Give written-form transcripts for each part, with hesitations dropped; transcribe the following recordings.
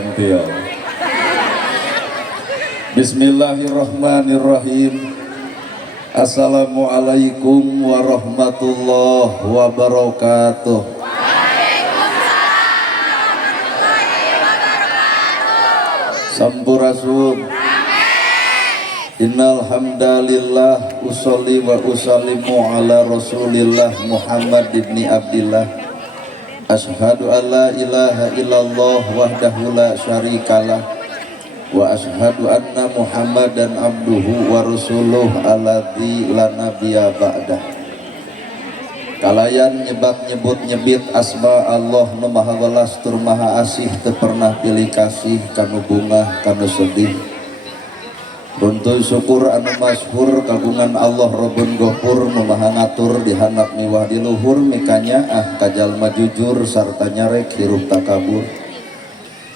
tampil. Bismillahirrahmanirrahim. Assalamualaikum warahmatullahi wabarakatuh. Sampurasun. Innal hamdalillah usolli wa usallimu ala Rasulillah Muhammad ibni Abdillah. Ashhadu an la ilaha illallah wahdahu la syarikalah wa ashhadu anna Muhammadan abduhu wa rasuluh alladzi la nabiyya ba'dah. Kalayan nyebut nyebit asma Allah nu maha welas tur maha asih teu pernah pilih kasih kanu bungah kanu sedih. Runtuh syukur anu masyhur kagungan Allah Rabbun Ghafur nu maha ngatur di handap miwah di luhur mikanya ka jalma jujur sarta nyarek hirup takabur.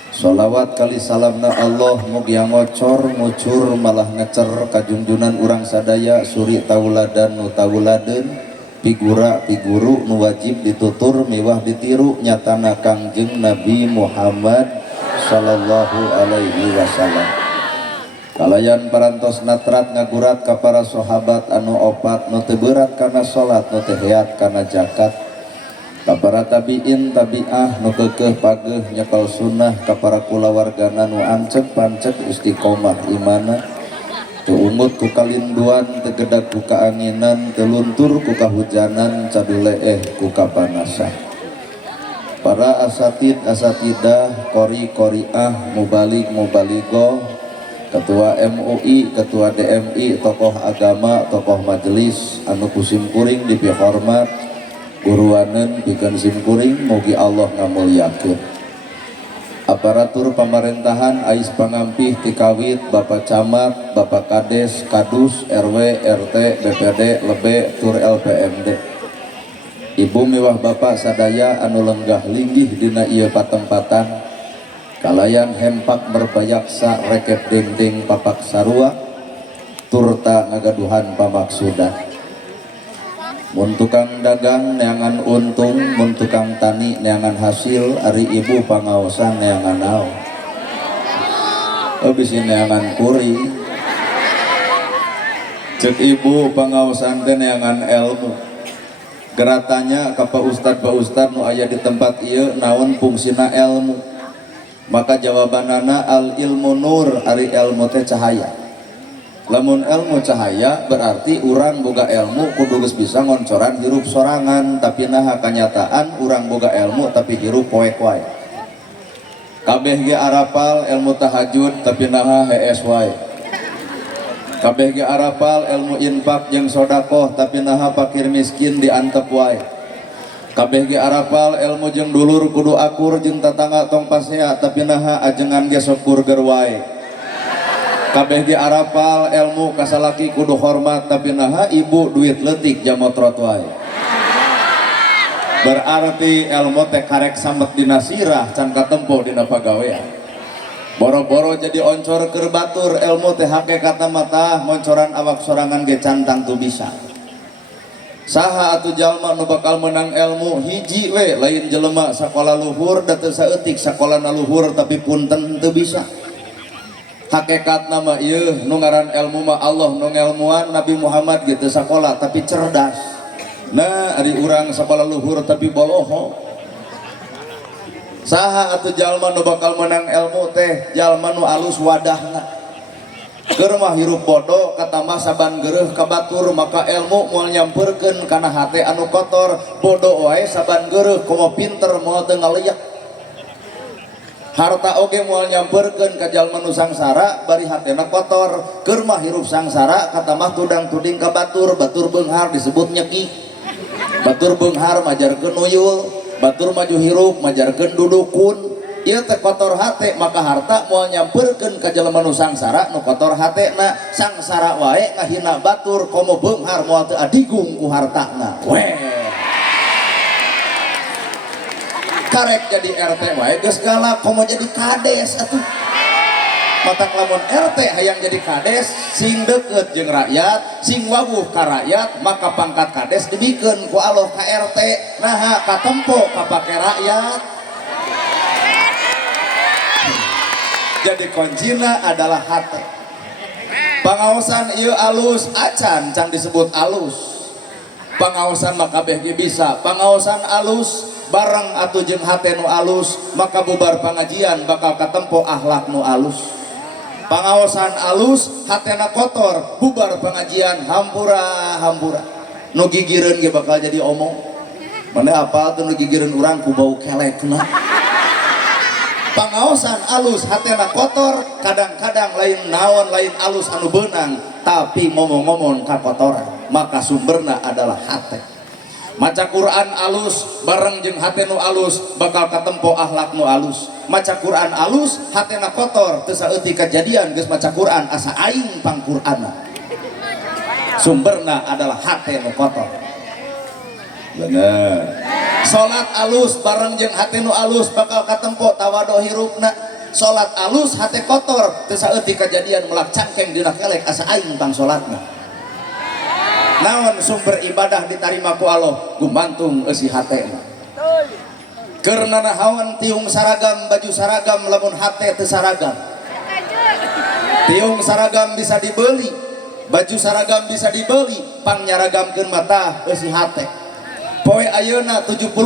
Sholawat kali salamna Allah mugi ngocor ngucur malah ngecer kajungjunan urang sadaya suri tauladan nu tauladeun figura figuru nu wajib ditutur miwah ditiru nyatana Kangjeng Nabi Muhammad sallallahu alaihi wasallam. Kalayan parantos natrat ngagurat ka para sahabat anu opat nu teu berat kana salat nu teu heat kana zakat, ka para tabiin tabiah nu keukeuh pageuh nyekel sunnah, ka para kulawargana nu ancek pancek istiqomah imana, teu umut ku kalinduan, teu gedag ku kaanginan, teu luntur ku kahujanan, cadu leeh ku kapanasan. Para asatid asatidah, qori qoriah, mubalik mubaligo, ketua MUI, ketua DMI, tokoh agama, tokoh majelis anu kusim kuring dipihormat, guruaneun pikeun sim kuring mugi Allah ngamulyakeun. Aparatur pemerintahan ais pangampih tikawit Bapak Camat, Bapak Kades, Kadus, RW, RT, BPD, Lebe, tur LPMD. Ibu miwah Bapak sadaya anu lenggah linggih dina ieu patempatan. Kalayan hempak berbayaksa rekep dendeng papak sarua turta ngagaduhan pamaksudan. Mun tukang dagang neangan untung, mun tukang tani neangan hasil, ari ibu pangaosan neangan naon. Bisi neangan kuri. Cek ibu pangaosan teh neangan ilmu. Geratanya ka Pak Ustad nu aya di tempat ieu naon fungsina ilmu. Maka jawabanana al ilmu nur, ari ilmu teh cahaya. Lamun ilmu cahaya berarti urang boga ilmu kudu geus bisa ngoncoran hirup sorangan, tapi naha kanyataan urang boga ilmu tapi hirup poek wae. Kabeh ge arapal ilmu tahajud tapi naha hees wae. Kabeh ge arapal ilmu infak jeung sedekah tapi naha fakir miskin diantep wae. Kabeh ge arapal ilmu jeung dulur kudu akur jeung tatangga tong pasea tapi naha ajengan ge sok burger wae. Kabeh ge arapal ilmu kasalaki kudu hormat tapi naha ibu duit leutik jamotrot wae. Berarti ilmu teh karek samet dina sirah can katempo dina pagawean. Boro-boro jadi oncor keur batur ilmu teh hakikatna mah moncoran awak sorangan ge cantang tu bisa. Saha atuh jalma nu bakal menang ilmu hiji we lain jelema sakola luhur da teu saeutik sakolana luhur tapi punten teu bisa. Hakikatna mah ieu nu ngaran ilmu mah Allah nu ngelmuan Nabi Muhammad gitu sakola tapi cerdas. Nah ari urang sakola luhur tapi boloho. Saha atuh jalma nu bakal menang ilmu teh jalma nu alus wadahna. Keur mah hirup bodoh katama saban geureuh ka batur maka ilmu moal nyampeurkeun kana hate anu kotor. Bodoh wae saban geureuh komo pinter moal teu ngaliak. Harta oge moal nyampeurkeun ka jalma nu sangsara bari hatena kotor. Keur mah hirup sangsara katama tudang-tuding ka batur, batur beunghar disebut nyeki. Batur beunghar majarkeun nuyul, batur maju hirup majarkeun dudukun. Ieu teh kotor hate maka harta moal nyampeurkeun ka jalma nu sangsara nu kotor hatena. Sangsara wae ngahina batur komo beunghar moal teu adigung ku hartana. Weh. Karek jadi RT wae geus galak komo jadi kades atuh. Matak lamun RT hayang jadi kades sing deukeut jeung rakyat, sing wawuh ka rakyat, maka pangkat kades dibikeun ku Allah ka RT. Naha katempo ka pake rakyat. Jadi kuncina adalah hati. Pangaosan ieu alus acan can disebut alus. Pangaosan maka kabeh bisa. Pangaosan alus bareng atuh jeung hate nu alus maka bubar pangajian bakal katempo akhlak nu alus. Pangaosan alus hatena kotor bubar pengajian hampura hampura. Nu gigireun ge bakal jadi omong. Mana apa tuh nu gigireun urang ku bau kelekna. Pangaosan alus hatena kotor kadang-kadang lain naon lain alus anu beunang tapi ngomong-ngomong kakotoran maka sumberna adalah hate. Maca Quran alus bareng jeung hate nu alus bakal katempo akhlak nu alus. Maca Quran alus hatena kotor teu saeutik kejadian geus maca Quran asa aing pangqur'ana. Sumberna adalah hate nu kotor. Bener. Salat alus bareng jeung hate nu alus bakal katempo tawadhu hirupna. Salat alus hate kotor teu saeutik kejadian melak cangkeng dina kelek asa aing pang salatna. Naon sumber ibadah diterima ku Allah gumantung eusi hatena. Karena nahawan tiung saragam baju saragam lamun hate teu saragam. Tiung saragam bisa dibeli, baju saragam bisa dibeli, pang nyaragamkeun mata eusi hate. Poe ayeuna 78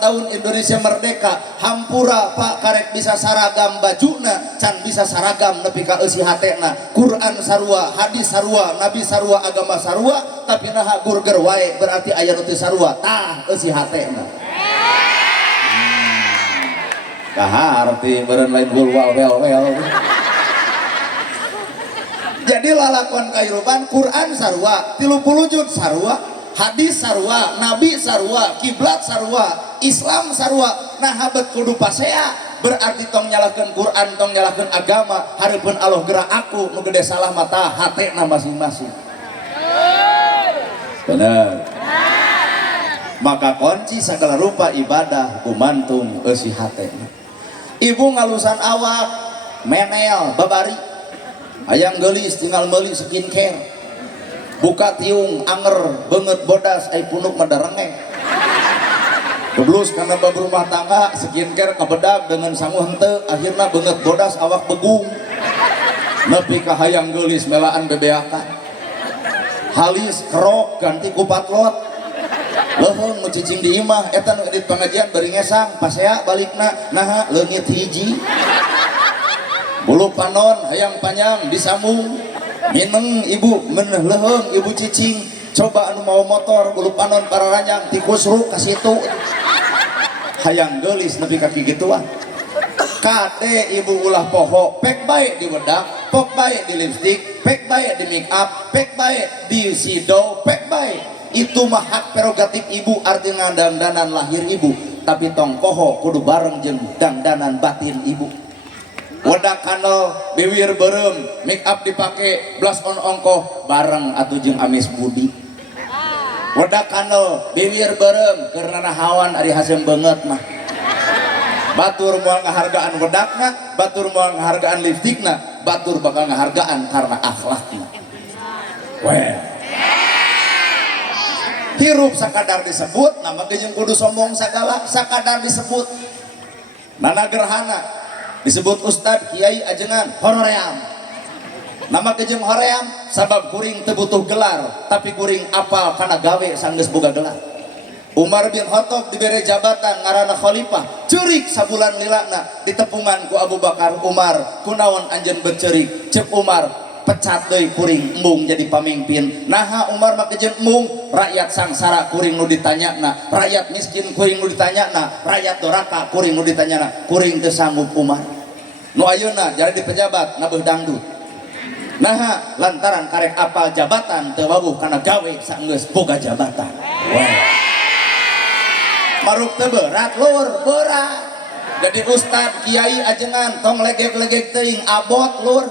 tahun Indonesia merdeka, hampura Pak karek bisa saragam bajuna, can bisa saragam nepi ka eusi hatena. Quran sarua, hadis sarua, nabi sarua, agama sarua, tapi naha burger wae berarti aya nu teu sarua. Tah eusi hatena. Kaharti beureun lain gulwal wel-wel. Jadi lalakon kairupan Quran sarua, 30 juz sarua, hadis sarua, nabi sarua, kiblat sarua, Islam sarua. Nah habat kudu pasea berarti tong nyalakeun Quran, tong nyalakeun agama, hareupeun Allah gerak aku nu gede salah mata hatena masing-masing. Benar. Maka kunci segala rupa ibadah gumantung eusi hatena. Ibu ngalusan awak menel babari hayang geulis tinggal meuli skincare. Buka tiung anger banget bodas ai punuk madarengeng. Geblus karena bab rumah tangga skincare kabedag dengan sangu henteu akhirna banget bodas awak begung. Nepi ka hayang geulis melaan bebeakan. Halis kerok ganti ku patlot. Leuheung nu cicing di imah eta nu edit pengajian bari ngesang pasea balikna naha leungit hiji. Bulu panon hayang panjang disambung. Mineng ibu meneh leuheung ibu cicing coba anu mau motor bulu panon pararanjang tikus ruk ka situ. Hayang geulis nepi ka kigituan. Kade ibu ulah poho pek bae di wedak, pek bae di lipstik, pek bae di make up, pek bae di sido, pek bae. Itu mah hak prerogatif ibu artinya dandanan lahir ibu, tapi tong poho kudu bareng jeung dandanan batin ibu. Wedak kanal bibir beureum, make up dipake, blush on ongkoh bareng atuh jeung amis budi. Wedak kanal bibir beureum keurna nahawan ari haseum beungeut mah. Batur moal ngahargaan wedakna, batur moal ngahargaan lipstikna, batur bakal ngahargaan karena akhlakna. Weh. Hirup sakadar disebut, nama jeung kudu sombong sagala, sakadar disebut. Nana gerhana disebut ustad kiai ajengan honoream. Nama jeung hoream sabab kuring teu butuh gelar, tapi kuring apal kana gawe sanggeus boga gelar. Umar bin Khattab dibere jabatan ngaranna khalifah, ceurik sabulan lilana ditepungan ku Abu Bakar. Umar, kunaon anjeun beceurik? Ceuk Umar, pecat deui kuring embung jadi pamimpin. Naha Umar mah kejeun embung, rakyat sangsara kuring nu ditanyana, rakyat miskin kuring nu ditanyana, rakyat doraka kuring nu ditanyana, kuring teu sanggup Umar. Nu ayeuna jadi pejabat nabeuh dangdut. Naha lantaran karek apal jabatan teu wawuh kana gawe saenggeus boga jabatan. Wah. Maruk teu berat lur, berat. Jadi ustad kiai ajengan tong legek-legek teuing abot lur.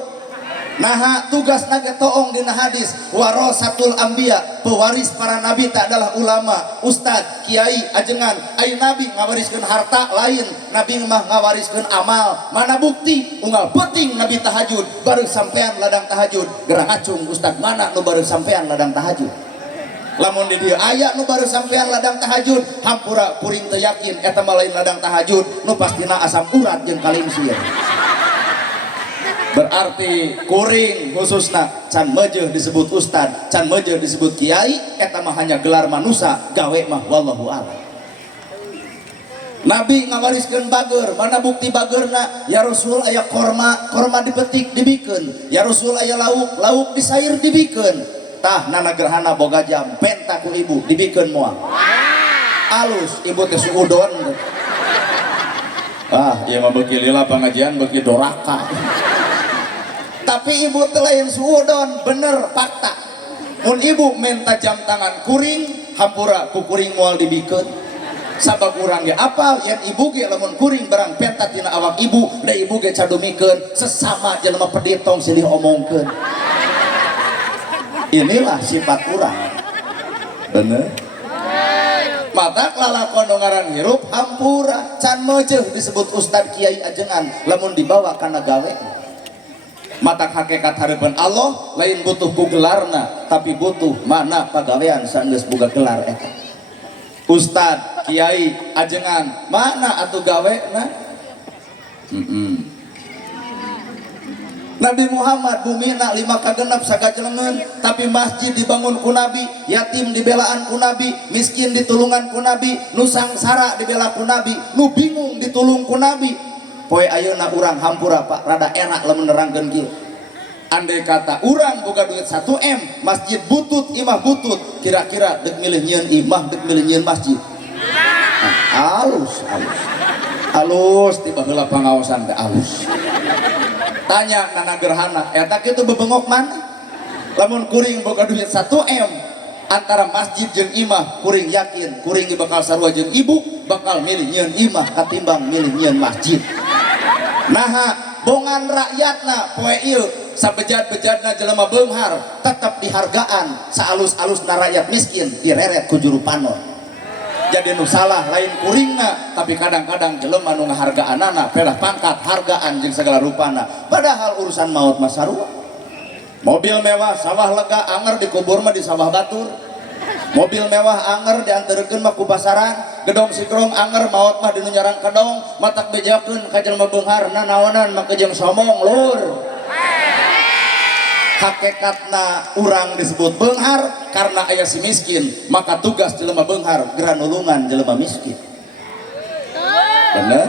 Naha tugas naga toong dina hadis warasatul anbiya, pewaris para nabi tak adalah ulama, ustad, kiai, ajengan. Ai nabi ngawariskeun harta lain, nabi mah ngawariskeun amal. Mana bukti? Unggal penting nabi tahajud, baru sampean ladang tahajud. Gerang acung ustad mana nu baru sampean ladang tahajud? Lamun di dieu aya nu baru sampean ladang tahajud, hampura kuring teu yakin eta mah lain ladang tahajud, nu pastina asam urat jeung kalimsir. berarti kuring khususna can meujeul disebut ustad, can meujeul disebut kiai, eta mah hanya gelar manusia, gawe mah wallahu a'lam. Nabi ngawariskeun bager, mana bukti bagerna? Ya Rasul aya korma, korma dipetik dibikeun. Ya Rasul aya lauk, lauk disair dibikeun. Tah nana gerhana boga jam, penta ku ibu dibikeun moal. Alus ibu teh suudon. Ah, ieu mah beuki lila pangajian beuki doraka. Tapi ibu teh lain suudon, bener fakta. Mun ibu minta jam tangan kuring, hampura ku kuring moal dibikeun. Sabab urang ge apal yen ibu ge lamun kuring barang penta tina awak ibu da ibu ge cadumikeun sesama jelema pedit tong silih omongkeun. Inilah sifat urang. Bener? Mata lalakon nu ngaran hirup hampura can meujeul disebut ustad kiai ajengan lamun dibawa kana gawe. Mata hakikat hareupeun Allah lain butuh ku gelarna tapi butuh mana pagawean sanggeus boga gelar eta. Ustad, kiai, ajengan, mana atuh gawe na? Nabi Muhammad bumina 5 kagenep sagajlengeun, tapi masjid dibangun ku Nabi, yatim dibelaan ku Nabi, miskin ditulungan ku Nabi, nu sangsara dibela ku Nabi, nu bingung ditulung ku Nabi. Poe ayeuna urang hampura Pak, rada enak lamun nerangkeun kieu. Andai kata urang boga duit 1 M, masjid butut, imah butut, kira-kira dek milih nyieun imah, dek milih nyieun masjid. Alus tiba heula pangaosan teh alus. Tanya kana gerhana, eta kitu bebengok mana? Lamun kuring boga duit 1 M, antara masjid jeung imah, kuring yakin kuring bakal sarua jeung ibu bakal milih nyieun imah katimbang milih nyieun masjid. Naha bongan rakyatna poe ieu sabejat-bejatna jelema beunghar tetap dihargaan saalus-alusna rakyat miskin direret ku juru panon. Jadi nu salah lain kuringna tapi kadang-kadang jelema nu ngahargaanana pelah pangkat hargaan jeung segala rupana padahal urusan maut mah sarua. Mobil mewah sawah lega anger dikubur mah di sawah batur. Mobil mewah anger dianterkeun mah ku pasaran, gedong sikrong anger maot mah dinu nyarang kedong, matak bejakeun ka jelema beunghar nanaonan mah jeung somong lur. Hakikatna urang disebut beunghar karena aya si miskin, maka tugas jelema beunghar geura nulungan jelema miskin. Bener?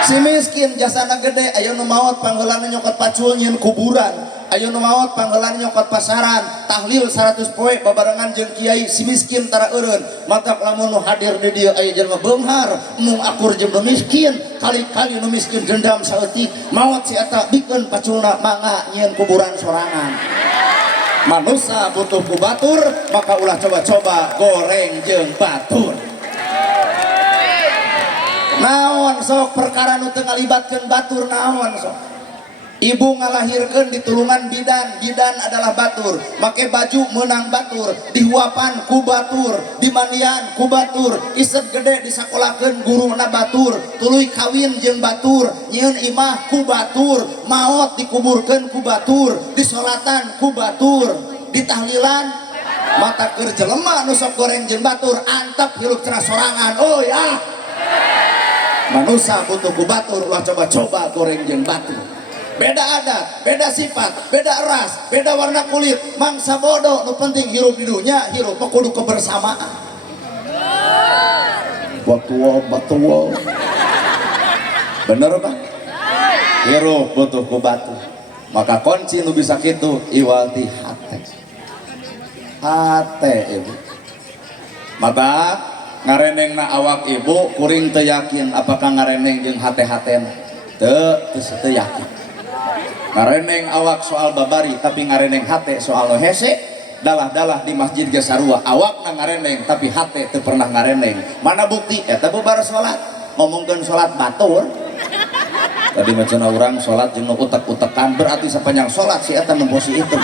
Si miskin jasana gede, aya nu maot pangheulana nyokot pacul nyieun kuburan, aya nu maot pangheulana nyokot pasaran, tahlil 100 poe babarengan jeung kiai, si miskin tara eureun. Matak lamun nu hadir di dieu aya jelema beunghar, mung akur jeung nu miskin, kali-kali nu miskin dendam saeutik, maot si eta bikeun paculna mangga nyieun kuburan sorangan. Manusia butuh ku batur, maka ulah coba-coba goreng jeung batur. Naon sok perkara nu teu ngalibatkeun batur naon sok. Ibu ngalahirkeun ditulungan bidan, bidan adalah batur, make baju meunang batur, dihuapan ku batur, dimandian ku batur, isep gede disakolahkeun guruna batur, tuluy kawin jeung batur, nyieun imah ku batur, maot dikuburkeun ku batur, disolatan ku batur, ditahlilan mata keur jelema nu sok goreng jeung batur antep hirup cenah sorangan. Oh ya. Manusia butuh ku batur, ulah coba-coba goreng jeung batur. Beda adat, beda sifat, beda ras, beda warna kulit, mangsa bodoh, nu penting hirup di dunia, hirup kudu kebersamaan. Batua. Bener Bang? Hirup butuh ku batur. Maka kunci nu bisa kitu iwalti hate. Hate ibu. Mata ngarenengna awak ibu kuring teu yakin apakah ngareneng jeung hate-hatena teu yakin. Ngareneng awak soal babari tapi ngareneng hate soal hese, dalah-dalah di masjid ge sarua awakna ngareneng tapi hate teu pernah ngareneng. Mana bukti eta bubar salat ngomongkeun salat batur. Tadi macana urang salat jeung nu utek-utekan berarti sapanjang salat si eta nembosi itu.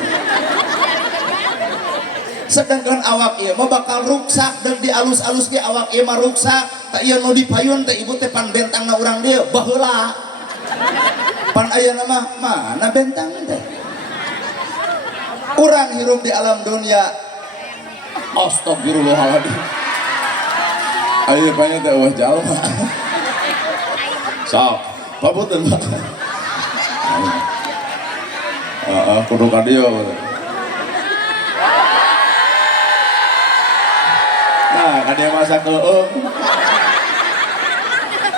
Sedangkan awak ieu mah bakal ruksak dan di alus-alus ge awak ieu mah ruksak. Tak ieu nu dipayun teh ibu teh pan bentangna urang dieu baheula. Pan ayeuna mah mana bentang teh. Urang hirup di alam dunia. Astagfirullahaladzim. Ayo banyak teh wah jalma. Sok, papunten Pak. kudu ka dieu. Nah, ka dieu masa keung.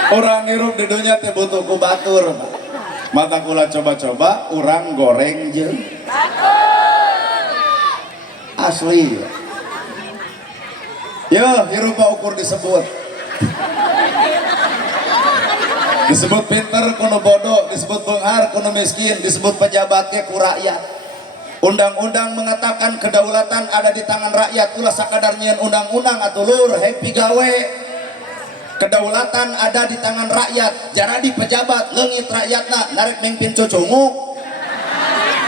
Orang hirup di dunia teh butuh ku batur. Mata kula coba-coba urang goreng jeung asli. Ya, hirup ukur disebut. Disebut pinter kuno bodoh, disebut beunghar kuno miskin, disebut pejabatnya ku rakyat. Undang-undang mengatakan kedaulatan ada di tangan rakyat, ulah sakadar nyieun undang-undang atuh lur happy gawe. Kedaulatan ada di tangan rakyat, jaradi pejabat leungit rakyatna narek mengpin cucunguk.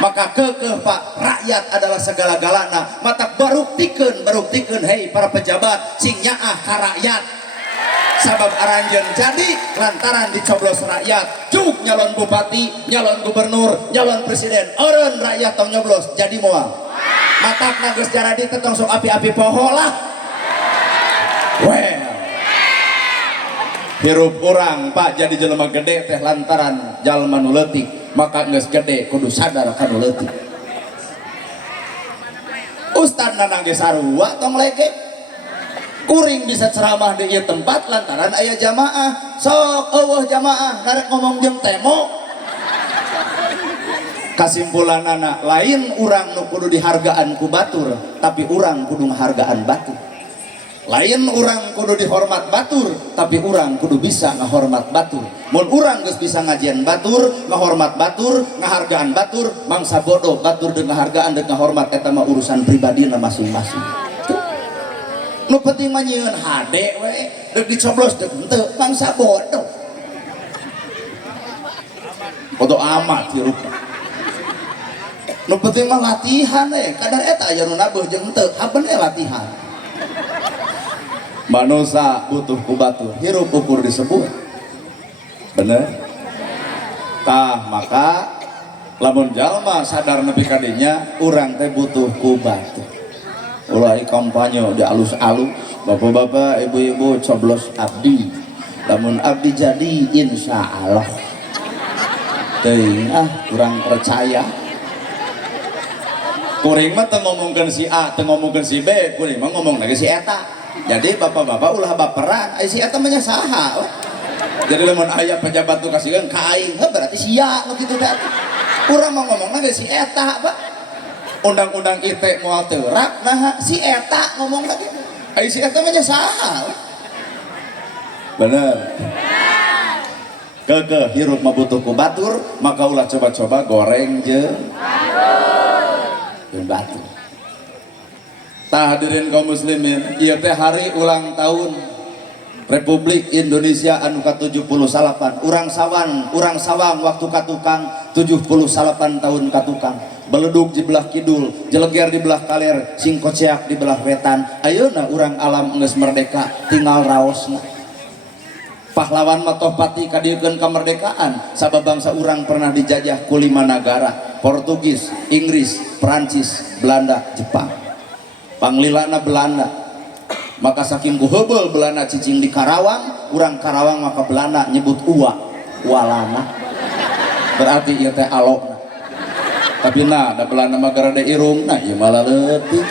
Maka kekeh Pak, rakyat adalah segala-galana. Mata baruktikeun hei para pejabat sing nyaah ka rakyat. Sabab aranjeun jadi lantaran dicoblos rakyat. Cuk nyalon bupati, nyalon gubernur, nyalon presiden, eureun rakyat tong nyoblos jadi moal. Matakna geus jaradi teh tong sok api-api poho lah. Well. Hirup urang Pak jadi jelema gede teh lantaran jalma nu leutik, maka geus gede kudu sadar kana leutik. Ustadna nangge sarua tong leke. Kuring bisa ceramah di ieu tempat lantaran aya jamaah. Sok eueuh jamaah narek ngomong jeung temo. Kasimpulanana lain urang nu kudu dihargaan ku batur, tapi urang kudu ngahargaan batur. Lain urang kudu dihormat batur, tapi urang kudu bisa ngahormat batur. Mun urang geus bisa ngajian batur, ngahormat batur, ngahargaan batur, mangsa bodoh batur dengan ngahargaan dan ngahormat eta mah urusan pribadina masing-masing. Nu penting mah nyieun hade we, deuk dicoblos deuk henteu, mangsa bodoh. Bodoh amat hirup. Nu penting mah latihan we, kadar eta aya nu nabuh jeung henteu, haben latihan. Manusia butuh ku batur, hirup ukur disebut. Bener? Tah maka lamun jalma sadar nepi ka dinya urang teh butuh ku batur. Ulah kampanye di alus-alus, bapak-bapak, ibu-ibu coblos abdi. Lamun abdi jadi insya Allah. Teuing kurang percaya. Kuring mah teu ngomongkeun si A, teu ngomongkeun si B, kuring mah ngomong lagi si eta. Jadi bapak-bapak ulah baperan, si eta mah nya saha. Jadi lamun aya pejabat tuh kasihkeun ka aing, berarti sia nu kitu teh. Urang mah ngomongna ge si eta, Pak. Undang-undang ITE moal teurak, nah si eta ngomong lagi. Si eta mah nya saha. Bener. Kekeh hirup mah butuh ku batur, maka ulah coba-coba goreng jeung batur. Tah hadirin kaum muslimin, ieu teh hari ulang tahun Republik Indonesia anu ke-78. Urang sawang waktu ka tukang 78 tahun ka tukang. Beledug di belah kidul, jeleger di belah kaler, singkoceak di belah wetan. Ayeuna urang alam geus merdeka, tinggal raosna. Pahlawan mah toh pati kadiekeun kamerdekaan. Sabab bangsa urang pernah dijajah ku 5 negara, Portugis, Inggris, Perancis, Belanda, Jepang. Panglilana Belanda. Maka saking ku heubeul Belanda cicing di Karawang, urang Karawang maka Belanda nyebut walana. Berarti ieu teh alokna. Tapi nah da Belanda mah garade irung, nah ieu malah leutik.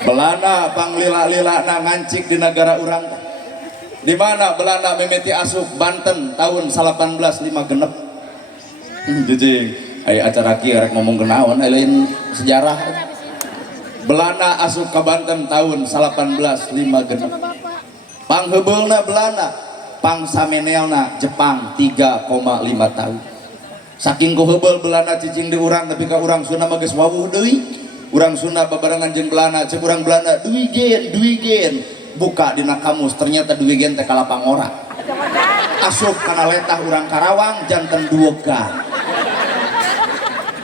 Belanda panglila-lilana ngancik di negara urang. Di mana Belanda mimiti asup Banten tahun 1856. Jijing aya acara kieu rek ngomong kenaon lain sejarah. Belanda asup ka Banten tahun 1856. Pangheubeulna Belanda, pangsamenelna Jepang 3,5 tahun. Saking ku heubeul Belanda cicing di urang tapi ka urang Sunda mah geus wawuh deui. Urang Sunda babarengan jeung Belanda, ceuk urang Belanda duigen. Buka dina kamus ternyata duigen teh kalapang ora. Asup kana letah urang Karawang janten duogan.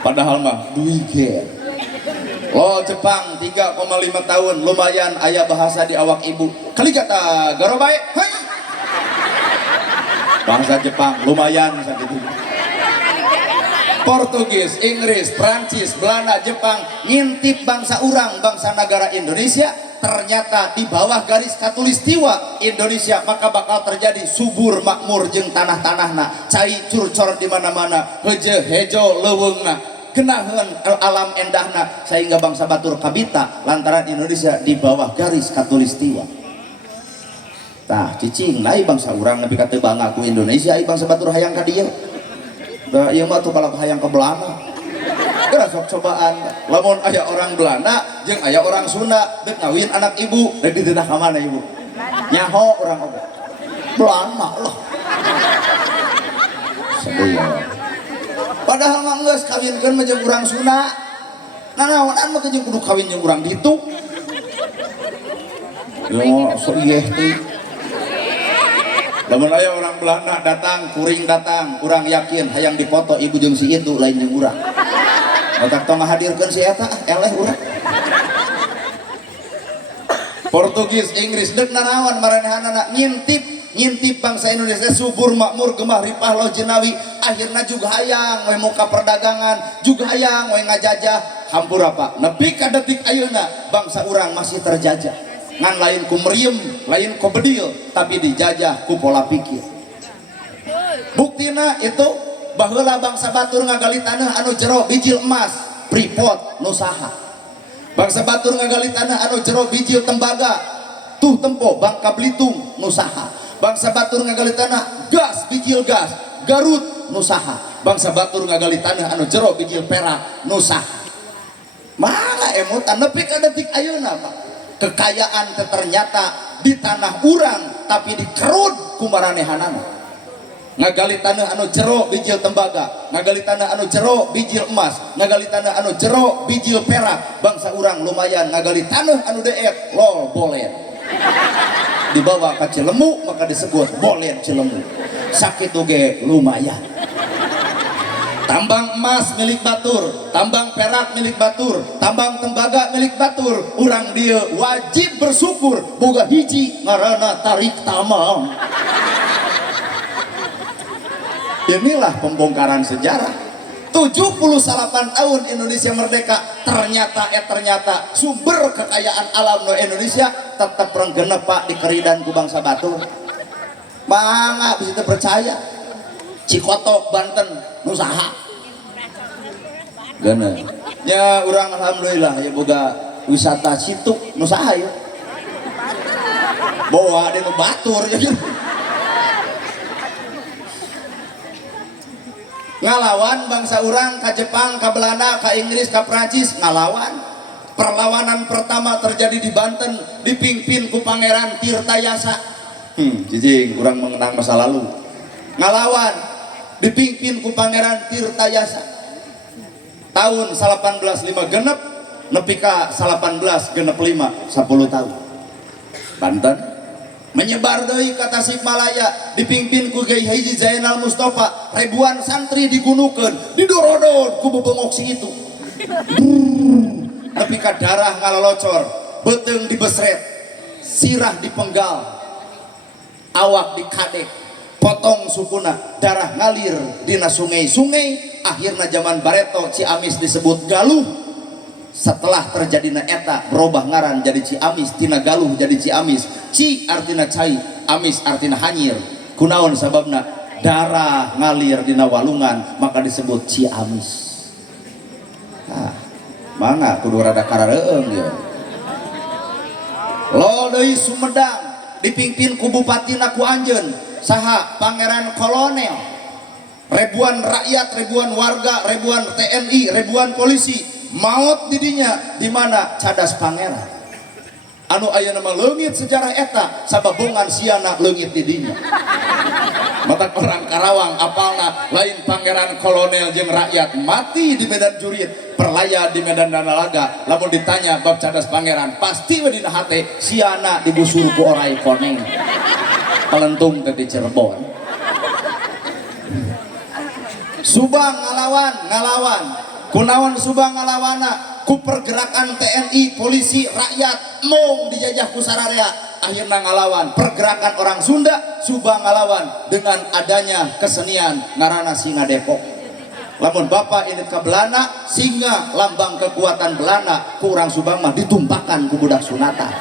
Padahal mah duigen. Lo Jepang 3,5 tahun lumayan aya bahasa di awak ibu. Kali kata garobae, hei. Bahasa Jepang lumayan sakitu. Portugis, Inggris, Prancis, Belanda, Jepang ngintip bangsa urang, bangsa negara Indonesia ternyata di bawah garis katulistiwa Indonesia maka bakal terjadi subur makmur jeung tanah-tanahna cai curcor di mana-mana heje hejo leuweungna genaheun alam endahna sehingga bangsa batur kabita lantaran Indonesia di bawah garis katulistiwa. Tah cicing lain bangsa urang nepi ka teu bangga ku Indonesia ai bangsa batur hayang ka dieu. Da ieu mah tuh kalau hayang ka Belanda. Kira sok cobaan lamun aya orang Belanda jeung aya orang Sunda dek ngawin anak ibu dek dititah ka mana ibu nyaho orang oge Belanda lah sedih padahal mah geus kawinkeun mah jeung urang Sunda nanaonan mah jeung kudu kawin jeung urang ditu yo sok ieu teh lamun aya orang Belanda datang kuring datang urang yakin hayang dipoto ibu jeung si itu lain jeung urang otak tong ngahadirkeun si eta eleh urang Portugis Inggris deuk narawan maranehanana ngintip bangsa Indonesia subur makmur gemah ripah loh jenawi akhirna juga hayang we muka perdagangan juga hayang we ngajajah hampur apa nepi ka detik ayeuna bangsa urang masih terjajah ngan lain ku meriem lain ku bedil tapi dijajah ku pola pikir buktina itu baheula bangsa batur ngagali tanah anu jero bijil emas Freeport Nusaha bangsa batur ngagali tanah anu jero bijil tembaga tuh tempo Bangka Belitung Nusaha bangsa batur ngagali tanah gas bijil gas Garut Nusaha bangsa batur ngagali tanah anu jero bijil perak Nusaha mangga emutan nepi ka detik ayeuna Pak kekayaan ternyata di tanah urang tapi dikerut ku maranehanana ngagali tanah anu jero bijil tembaga ngagali tanah anu jero bijil emas ngagali tanah anu jero bijil perak bangsa urang lumayan ngagali tanah anu deet lol bolen dibawa ke Cilemu maka disebut bolen Cilemu sakit oge lumayan tambang emas milik batur tambang perak milik batur tambang tembaga milik batur urang dia wajib bersyukur boga hiji ngaranna tarik tamang. Inilah pembongkaran sejarah 78 tahun Indonesia merdeka ternyata sumber kekayaan alam no Indonesia tetap renggenep Pak di keridan ku bangsa batur mangga bisa percaya Cikotok Banten Nusaha gana ya urang alhamdulillah ya boga wisata situ Nusaha ya bawa ada batur ya ngalawan bangsa urang ka Jepang, ka Belanda, ka Inggris, ka Prancis ngalawan perlawanan pertama terjadi di Banten dipimpin ku Pangeran Tirtayasa jijing urang mengenang masa lalu ngalawan dipimpin ku Pangeran Tirtayasa tahun 1805 genep nepi ka 18 genep 5 10 tahun Banten menyebar deui ka Tasikmalaya dipimpin ku Kiai Haji Zainal Mustafa ribuan santri digunukeun didorodon ku bebengok si itu nepi ka darah ngalolocor beuteung dibesret sirah dipenggal awak dikadek potong sukuna darah ngalir dina sungai akhirna zaman Bareto Ciamis disebut Galuh setelah terjadinya eta berubah ngaran jadi Ciamis tina Galuh jadi Ciamis Ci artina cai Amis artina hanyir kunaon sababna darah ngalir dina walungan maka disebut Ciamis nah mangga kudu rada karareung ya lo deui Sumedang dipimpin ku bupatina ku anjeun saha Pangeran Kolonel ribuan rakyat ribuan warga ribuan TNI ribuan polisi maut didinya di mana cadas pangeran anu aya nama leungit sejarah eta sababongan siana leungit didinya mata orang Karawang apalna lain Pangeran Kolonel jeung rakyat mati di medan jurit perlaya di medan Danalaga lamun ditanya bab cadas pangeran pasti we dina hate siana dibusur ku orai koneng palentung teh di Cirebon Subang ngalawan kunaon Subang ngalawana ku pergerakan TNI polisi rakyat mung dijajah ku sararea akhirna ngalawan pergerakan orang Sunda Subang ngalawan dengan adanya kesenian ngaranna Singa Depok lamun Bapak ini ke Belanda singa lambang kekuatan Belanda kurang Subang mah ditumpahkan ku budak Sunata.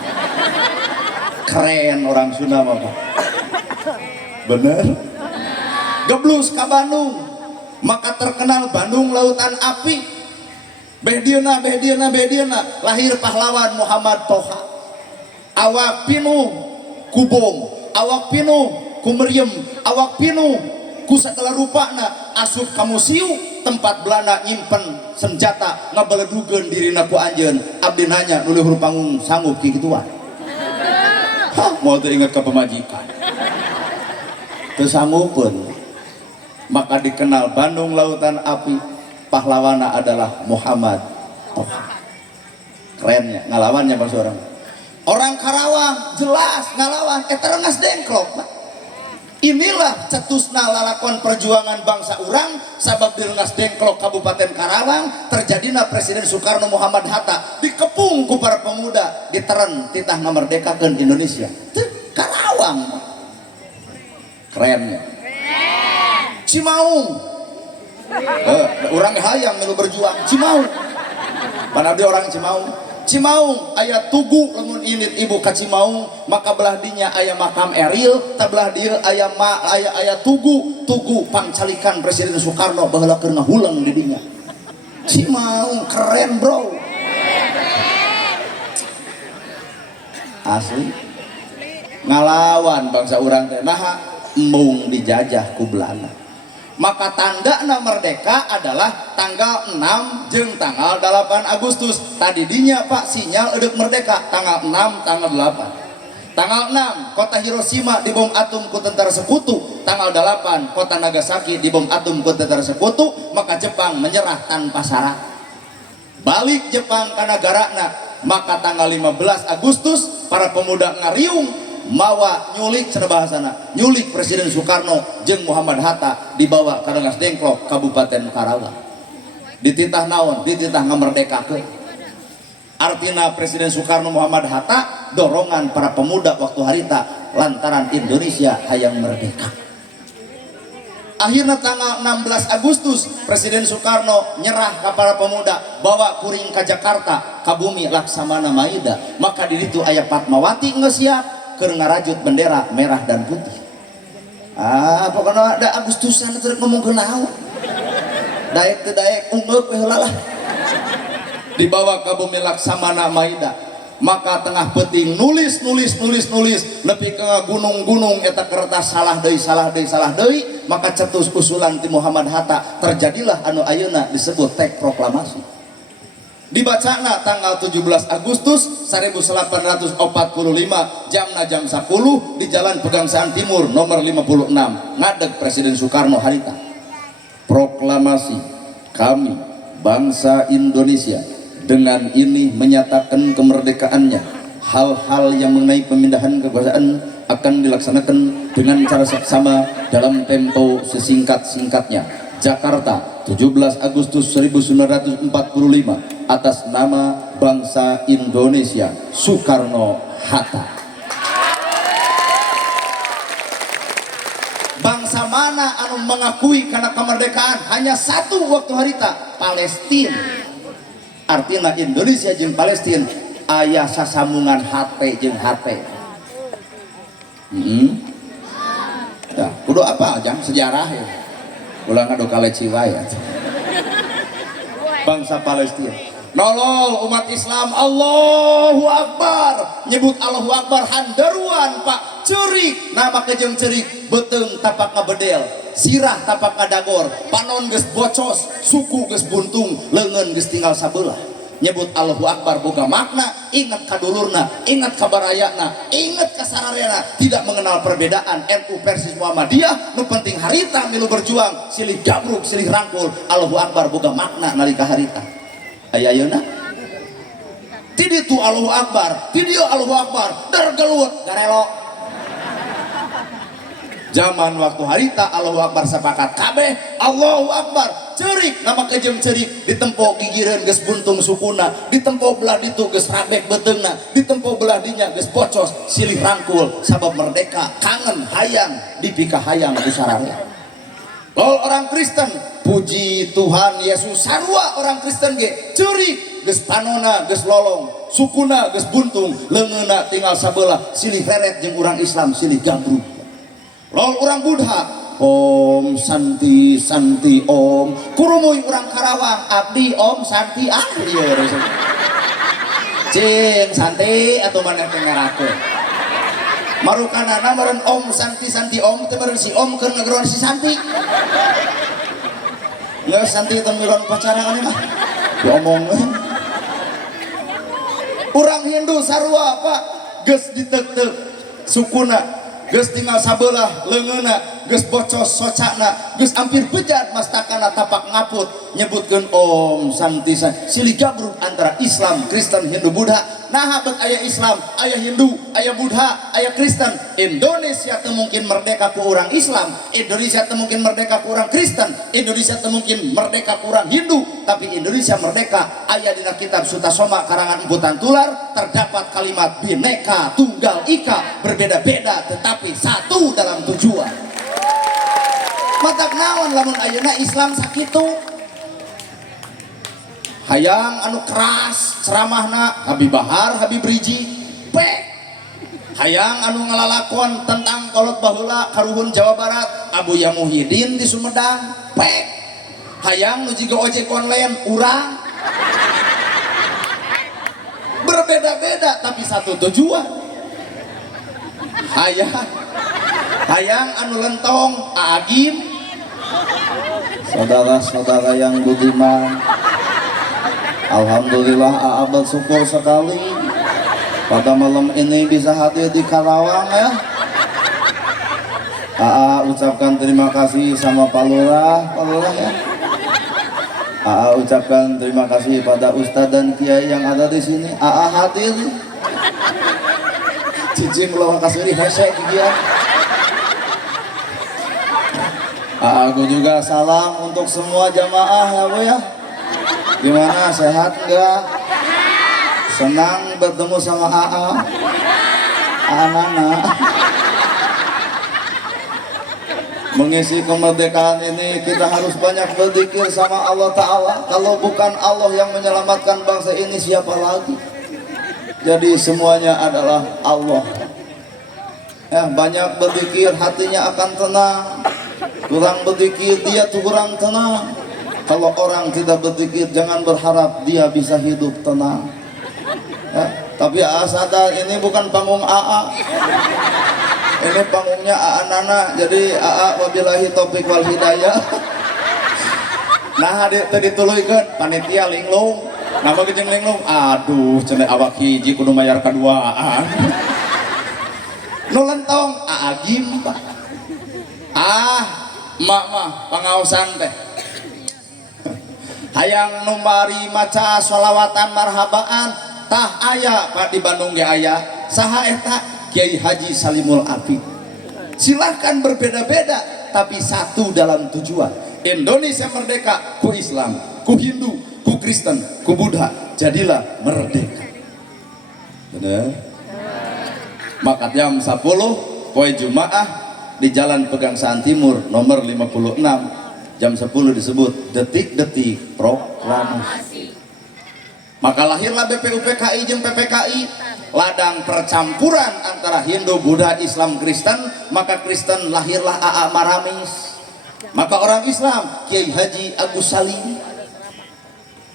Keren orang Sunda mah Pak. Bener geblus ke Bandung maka terkenal Bandung lautan api. Behdieuna lahir pahlawan Muhammad Toha. Awak pinuh ku bom, awak pinuh ku meriam, awak pinuh ku segala rupana asup ka musiu tempat Belanda nyimpen senjata ngabaledugeun dirina ku anjeun. Abdi nanya nu luhur panggung sanggup kikituan. Hah, mau teringat ke pemajikan. Teu sanggupkeun. Maka dikenal Bandung lautan api, pahlawana adalah Muhammad Toha. Kerennya ngalawannya pas orang Karawang jelas ngalawan eterengas dengklok. Inilah cetusna lalakon perjuangan bangsa urang sabab di Rengas Dengklok Kabupaten Karawang terjadinya Presiden Soekarno Muhammad Hatta dikepung ku para pemuda diteren titah ngamerdekakeun Indonesia. Karawang kerennya Cimaung orang hayang melu berjuang Cimaung mana dia orang Cimaung aya tugu lamun init ibu ka Cimaung maka belah dinya aya makam Eril tabelah dia aya tugu pangcalikan Presiden Soekarno baheula keur ngahulang di dinya. Cimaung keren bro asli ngalawan bangsa urang teh nah embung dijajah ku Belanda. Maka tandana merdeka adalah tanggal 6 jeung tanggal 8 Agustus. Tadi dinya Pak sinyal edek merdeka tanggal 6 tanggal 8. Tanggal 6 kota Hiroshima dibom atom ku tentara sekutu, tanggal 8 kota Nagasaki dibom atom ku tentara sekutu, maka Jepang menyerah tanpa syarat. Balik Jepang ka nagarana, maka tanggal 15 Agustus para pemuda ngariung mawa nyulik cenah bahasana nyulik Presiden Soekarno jeung Muhammad Hatta dibawa ke Rengas Dengklok Kabupaten Karawang. Dititah naon? Dititah ngamerdekakeun. Artina Presiden Soekarno Muhammad Hatta dorongan para pemuda waktu harita lantaran Indonesia hayang merdeka. Akhirnya tanggal 16 Agustus Presiden Soekarno nyerah ke para pemuda bawa kuring ke Jakarta ke bumi Laksamana Maida. Maka di ditu aya Fatmawati geus siap keur ngarajut bendera merah dan putih. Pokoknya ada Agustusan terus ngomong ke naon. Daek teu daek ungeuk we heula lah. Dibawa ke bumi Laksamana Maida. Maka tengah peting nulis nepi ke gunung-gunung eta kertas salah deui maka cetus usulan ti Muhammad Hatta terjadilah anu ayeuna disebut teks proklamasi. Dibacana tanggal 17 Agustus 1845 jamna jam 10 di Jalan Pegangsaan Timur nomor 56 ngadeg Presiden Soekarno harita. Proklamasi kami bangsa Indonesia dengan ini menyatakan kemerdekaannya. Hal-hal yang mengenai pemindahan kekuasaan akan dilaksanakan dengan cara seksama dalam tempo sesingkat-singkatnya. Jakarta 17 Agustus 1945 atas nama bangsa Indonesia Soekarno-Hatta. Bangsa mana anu mengakui karena kemerdekaan hanya satu waktu harita? Palestina. Artinya Indonesia jeung Palestina aya sasambungan hate jeung hate. Nah, kudu apa jang sejarah ya. Ulang adu kaleciwa ya. Bangsa Palestina nolol umat Islam Allahu Akbar nyebut Allahu Akbar handaruan Pak cerik nama kejeng cerik beteng tapak ngabedel sirah tapak ngadagor panon geus bocos suku geus buntung leungeun geus tinggal sabelah. Nyebut Allahu Akbar boga makna ingat kadulurna ingat kabarayana ingat kasararena tidak mengenal perbedaan. NU versus Muhammadiyah nu penting harita milu berjuang silih gabruk silih rangkul. Allahu Akbar boga makna nalika harita aya ayeuna ti ditu Allahu Akbar ti dieu Allahu Akbar dergelut garelo. Zaman waktu harita Allahu Akbar sepakat kabeh Allahu Akbar cerik nama kejeng cerik ditempo gigireun geus buntung sukuna ditempo belah ditu geus rabek beteungna ditempo belah dinya geus bocos silih rangkul sabab merdeka kangen hayang dipika hayang ku sararea. Lol orang Kristen puji Tuhan Yesus sarua orang Kristen ge ceurik geus panona geus lolong sukuna geus buntung leungeuna tinggal sabelah silih reret jeung urang Islam silih gabruk lol urang Buddha Om Santi Santi Om kurumuy urang Karawang abdi Om Santi ieu cing Santi atau mana teh ngarakeun marukanana meureun Om Santi Santi Om teh meureun si Om keur ngageron si Santi nggak Santi teh miron pacaran mah diomong urang Hindu sarua Pak geus diteuk-teuk sukuna geus tinggal sabelah leungeuna geus bocos socana geus ampir bejat mastakana tapak ngaput nyebutkeun Om Santi silih gabruk antara Islam Kristen Hindu Buddha nah bet aya Islam aya Hindu aya Buddha aya Kristen Indonesia teu mungkin merdeka ku urang Islam Indonesia teu mungkin merdeka ku urang Kristen Indonesia teu mungkin merdeka ku urang Hindu tapi Indonesia merdeka aya dina kitab Sutasoma karangan Emputan Tular terdapat kalimat Bhinneka Tunggal Ika berbeda-beda tetapi satu dalam tujuan matak naon lamun ayeuna Islam sakitu hayang anu keras ceramahna Habib Bahar Habib Riji pek hayang anu ngalalakon tentang kolot baheula karuhun Jawa Barat Abuya Muhyiddin di Sumedang pek hayang nu jiga ojek online urang berbeda-beda tapi satu tujuan hayang anu lentong Agim saudara-saudara yang budiman Alhamdulillah Aa bersyukur sekali pada malam ini bisa hadir di Karawang ya. Aa ucapkan terima kasih sama Pak Lurah ya. Aa ucapkan terima kasih pada Ustadz dan Kiai yang ada di sini. Aa hadir. Cicing lo kasih hesek dia. Aa juga salam untuk semua jamaah ya Bu ya. Gimana sehat enggak? Senang bertemu sama AA Nana mengisi kemerdekaan ini kita harus banyak berzikir sama Allah Ta'ala kalau bukan Allah yang menyelamatkan bangsa ini siapa lagi jadi semuanya adalah Allah ya banyak berzikir hatinya akan tenang kurang berzikir dia tuh kurang tenang. Kalau orang tidak berzikir jangan berharap dia bisa hidup tenang ya, tapi AA sadar ini bukan panggung AA ini panggungnya AA Nana jadi AA wabillahi taufiq wal hidayah nah tadi dituluykeun panitia linglung nama jeung linglung aduh cenah awak hiji kudu mayar kaduaan nu lentong AA Gim emak mah pangaosan teh hayang numari maca sholawatan marhabaan tah aya Pak di Bandung ge aya saha eta Kiai Haji Salimul Afif silahkan berbeda-beda tapi satu dalam tujuan Indonesia merdeka ku Islam ku Hindu ku Kristen ku Buddha jadilah merdeka bener maka jam 10 poe Jumaah di Jalan Pegangsaan Timur nomor 56 jam 10 disebut detik-detik proklamasi maka lahirlah BPUPKI jeung PPKI ladang percampuran antara Hindu, Buddha, Islam, Kristen maka Kristen lahirlah AA Maramis maka orang Islam Kiai Haji Agus Salim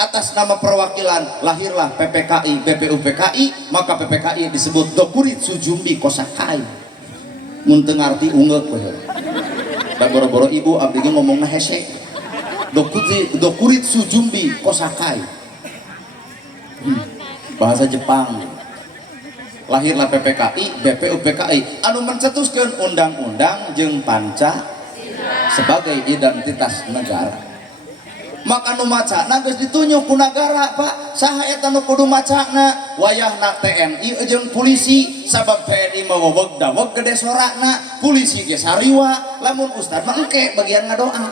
atas nama perwakilan lahirlah PPKI BPUPKI maka PPKI disebut Dokurit Sujumbi Kosakai mun teu ngarti ungeuk we da boro-boro ibu abdi ge ngomongna hesek Dokurit Sujumbi Kosakai bahasa Jepang lahirlah PPKI BPUPKI anu mencetuskeun undang-undang jeung panca sebagai identitas negara maka nu macana geus ditunjuk ku nagara Pak saha eta nu kudu macana wayahna TNI jeung polisi sabab TNI mah weweg daweg gede sorakna polisi ge sariwa lamun ustad mah engke bagian ngadoa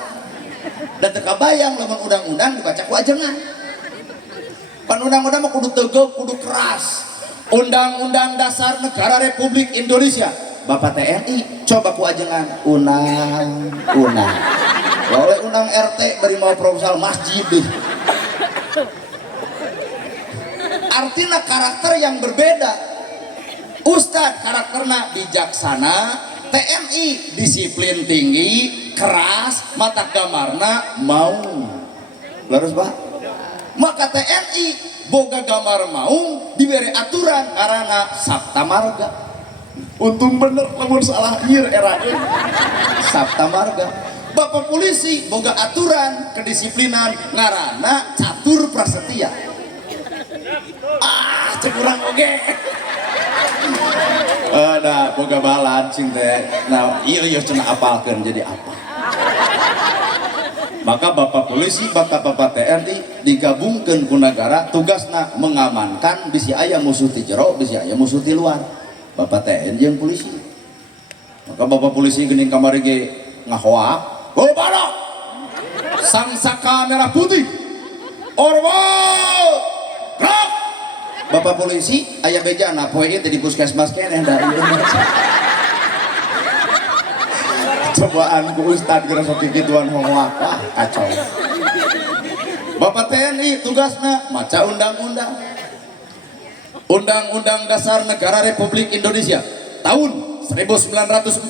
dan teu kabayang lamun undang-undang dibaca ku ajengan pan undang-undang mah kudu teugeuh kudu keras Undang-Undang Dasar Negara Republik Indonesia Bapak TNI coba ku ajengan unang oleh undang RT beri mau proposal masjid deh. Artinya karakter yang berbeda. Ustadz karakternya bijaksana, TNI disiplin tinggi, keras, mata gamarna mau. Laras Pak? Maka TNI boga gamar mau diberi aturan karena Sabta Marga. Untung bener lamun salah nyir era Sabta Marga. Bapak polisi boga aturan kedisiplinan ngarana Catur Prasetya. Cek urang oge. Nah, boga balan cing teh. Nah, iya cenah apalkeun jadi apa? Maka Bapak polisi, Bapak TNI digabungkeun ku negara tugasna mengamankan bisi aya musuh ti jero, bisi aya musuh ti luar. Bapak TNI jeung polisi. Maka Bapak polisi geuning kamari ge ngahoak, "Oh, balok! Sang saka merah putih. Orwo! Gerak!" Bapak polisi aya bejana poe ieu di puskesmas keneh da ieu. Cobaan ku Ustad geus sok kituan hoak, wah kacau. Bapak TNI tugasna maca undang-undang. Undang-Undang Dasar Negara Republik Indonesia tahun 1945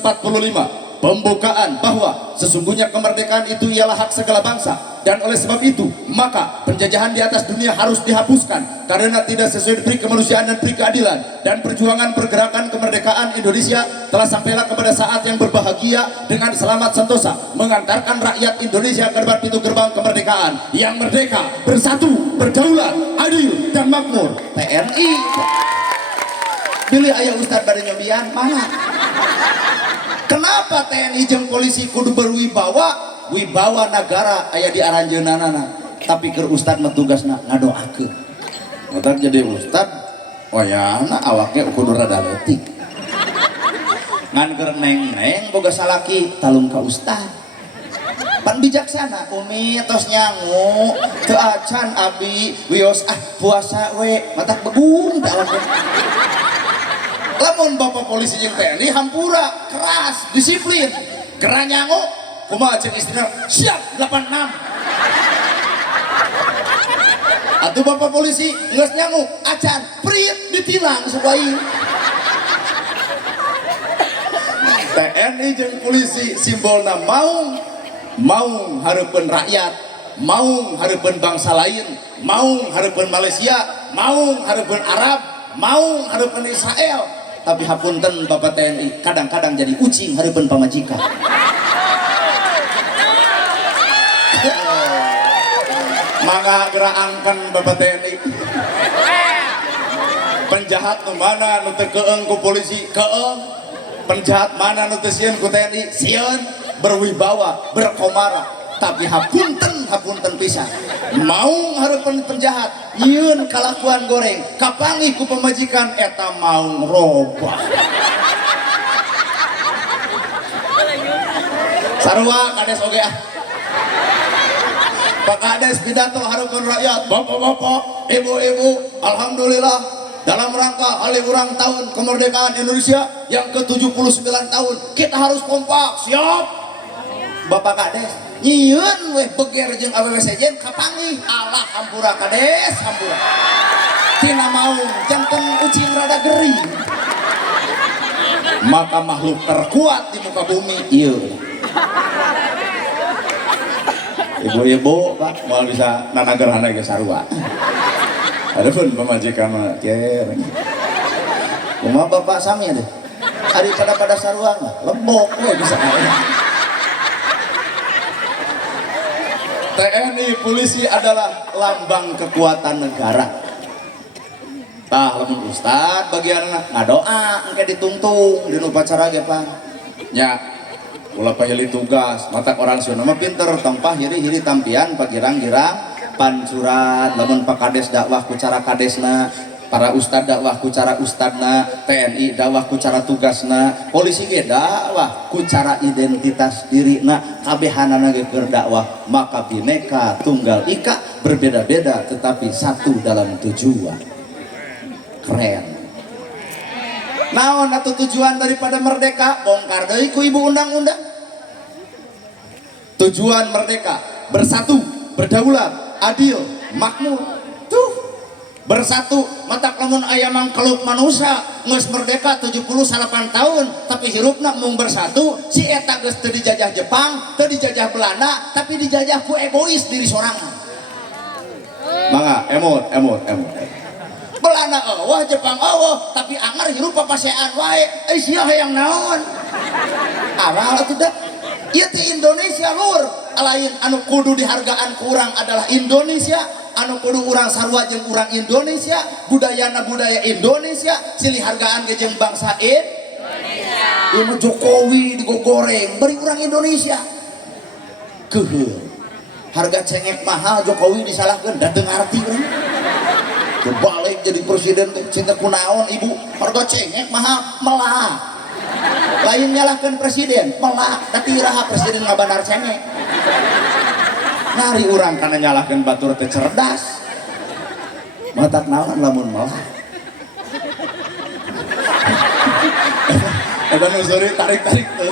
pembukaan bahwa sesungguhnya kemerdekaan itu ialah hak segala bangsa, dan oleh sebab itu maka penjajahan di atas dunia harus dihapuskan karena tidak sesuai dengan kemanusiaan dan keadilan, dan perjuangan pergerakan kemerdekaan Indonesia telah sampailah kepada saat yang berbahagia dengan selamat sentosa mengantarkan rakyat Indonesia ke depan pintu gerbang kemerdekaan yang merdeka, bersatu, berdaulat, adil dan makmur. TNI pilih ayah Ustadz pada nyobian mana? Kenapa TNI jeung polisi kudu berwibawa? Wibawa negara aya di aranjeunana, tapi keur Ustad mah tugasna ngadoakeun. Matak jadi Ustad wayahna awaknya kudu rada leutik. Ngan keur neng-neng boga salaki talung ka Ustad. Pan bijaksana umi tos nyangu teu acan abi wios puasa we matak begung teh awak. Lamun Bapak polisi jeung TNI hampura, keras, disiplin. Gerah nyangu, kumaha cek istrina, siap 86. Atuh Bapak polisi geus nyangu, acan prit ditilang supaya. TNI jeung polisi simbolna maung hareupeun rakyat, maung hareupeun bangsa lain, maung hareupeun Malaysia, maung hareupeun Arab, maung hareupeun Israel. Tapi hapunten Bapak TNI kadang-kadang jadi ucing hareupeun pamajikan. Mangga geraangkan Bapak TNI. Penjahat nu mana nu teu keung ku polisi keung. Penjahat mana nu teu sieun ku TNI sieun, berwibawa, berkomara. Tapi hapunten pisan. Maung hareupeun penjahat nyieun kalakuan goreng kapanggih ku pamajikan eta maung robah. Sarua kades oge Pak Kades pidato hareupeun rakyat, bapak-bapak, ibu-ibu, alhamdulillah dalam rangka hari ulang tahun kemerdekaan Indonesia yang ke-79 tahun kita harus kompak, siap. Bapak Kades nyieun weh beger jeung awewe sejen kapanggih alah hampura Kades hampura. Tina maung janten ucing rada gering. Maka makhluk terkuat di muka bumi ieu. Ibu-ibu Pak moal bisa nanagerana ge sarua. Adapun pamajikan mah ker. Kumaha Bapak sami deh. Ari pada sarua mah lebok we bisa. TNI polisi adalah lambang kekuatan negara. Tah lamun Ustad bagian ngadoa engke ditungtung di upacara ge Pak. Nya ulah pahili tugas matak orang Sunda mah pinter tong pahiri-hiri tampian pagirang-girang pan surat lamun Pak Kades dakwah ku cara kadesna, para ustad dakwah ku cara ustadna, TNI dakwah ku cara tugasna, polisi ge dakwah ku cara identitas dirina, kabehanana ge keur dakwah. Maka bineka tunggal ika, berbeda-beda tetapi satu dalam tujuan. Keren. Naon atuh tujuan daripada merdeka? Bongkar deui ku ibu undang-undang. tujuan merdeka bersatu, berdaulat, adil, makmur. Tuh bersatu mata lamun aya mangkeluk manusia geus merdeka 78 tahun tapi hirupna mung bersatu si eta geus teu dijajah Jepang, teu dijajah Belanda, tapi dijajah ku egois diri sorangan. Mangga emot. Belanda eueuh, Jepang eueuh, tapi angar hirup papasean wae. Sia hayang naon? Aral atuh da. Ieu teh Indonesia lur. Lain anu kudu dihargaan ku urang adalah Indonesia, anu kudu urang sarua jeung urang Indonesia, budayana budaya Indonesia, silih hargaan ge jeung bangsa Indonesia. Ieu Jokowi digogoreng bari urang Indonesia. Keuheur. Harga cengek mahal Jokowi disalahkeun da teu ngarti urang. Balik jadi presiden cinta kunaon ibu, harga cengek mahal melah. Lain nyalahkan presiden melak, tapi iraha presiden ngabanar cengek. Nari urang karena nyalahkan batur teh cerdas. Matak naon lamun melak. Eta nu sorry tarik-tarik tuh.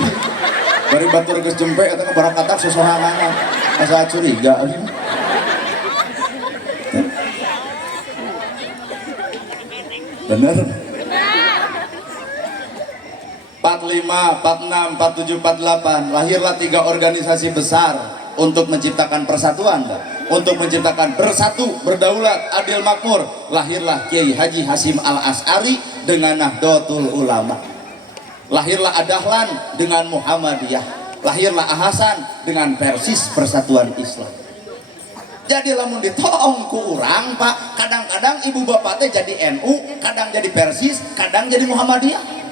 Bari batur geus jempe eta barakatak sosorangan. Asa curiga. Bener. 45, 46, 47, 48 lahirlah 3 organisasi besar untuk menciptakan persatuan, untuk menciptakan bersatu, berdaulat, adil, makmur. Lahirlah Kiai Haji Hasyim Al Asy'ari dengan Nahdlatul Ulama. Lahirlah Adahlan dengan Muhammadiyah. Lahirlah Ahasan dengan Persis Persatuan Islam. Jadi lamun ditoong ku urang Pak, kadang-kadang ibu bapak teh jadi NU, kadang jadi Persis, kadang jadi Muhammadiyah.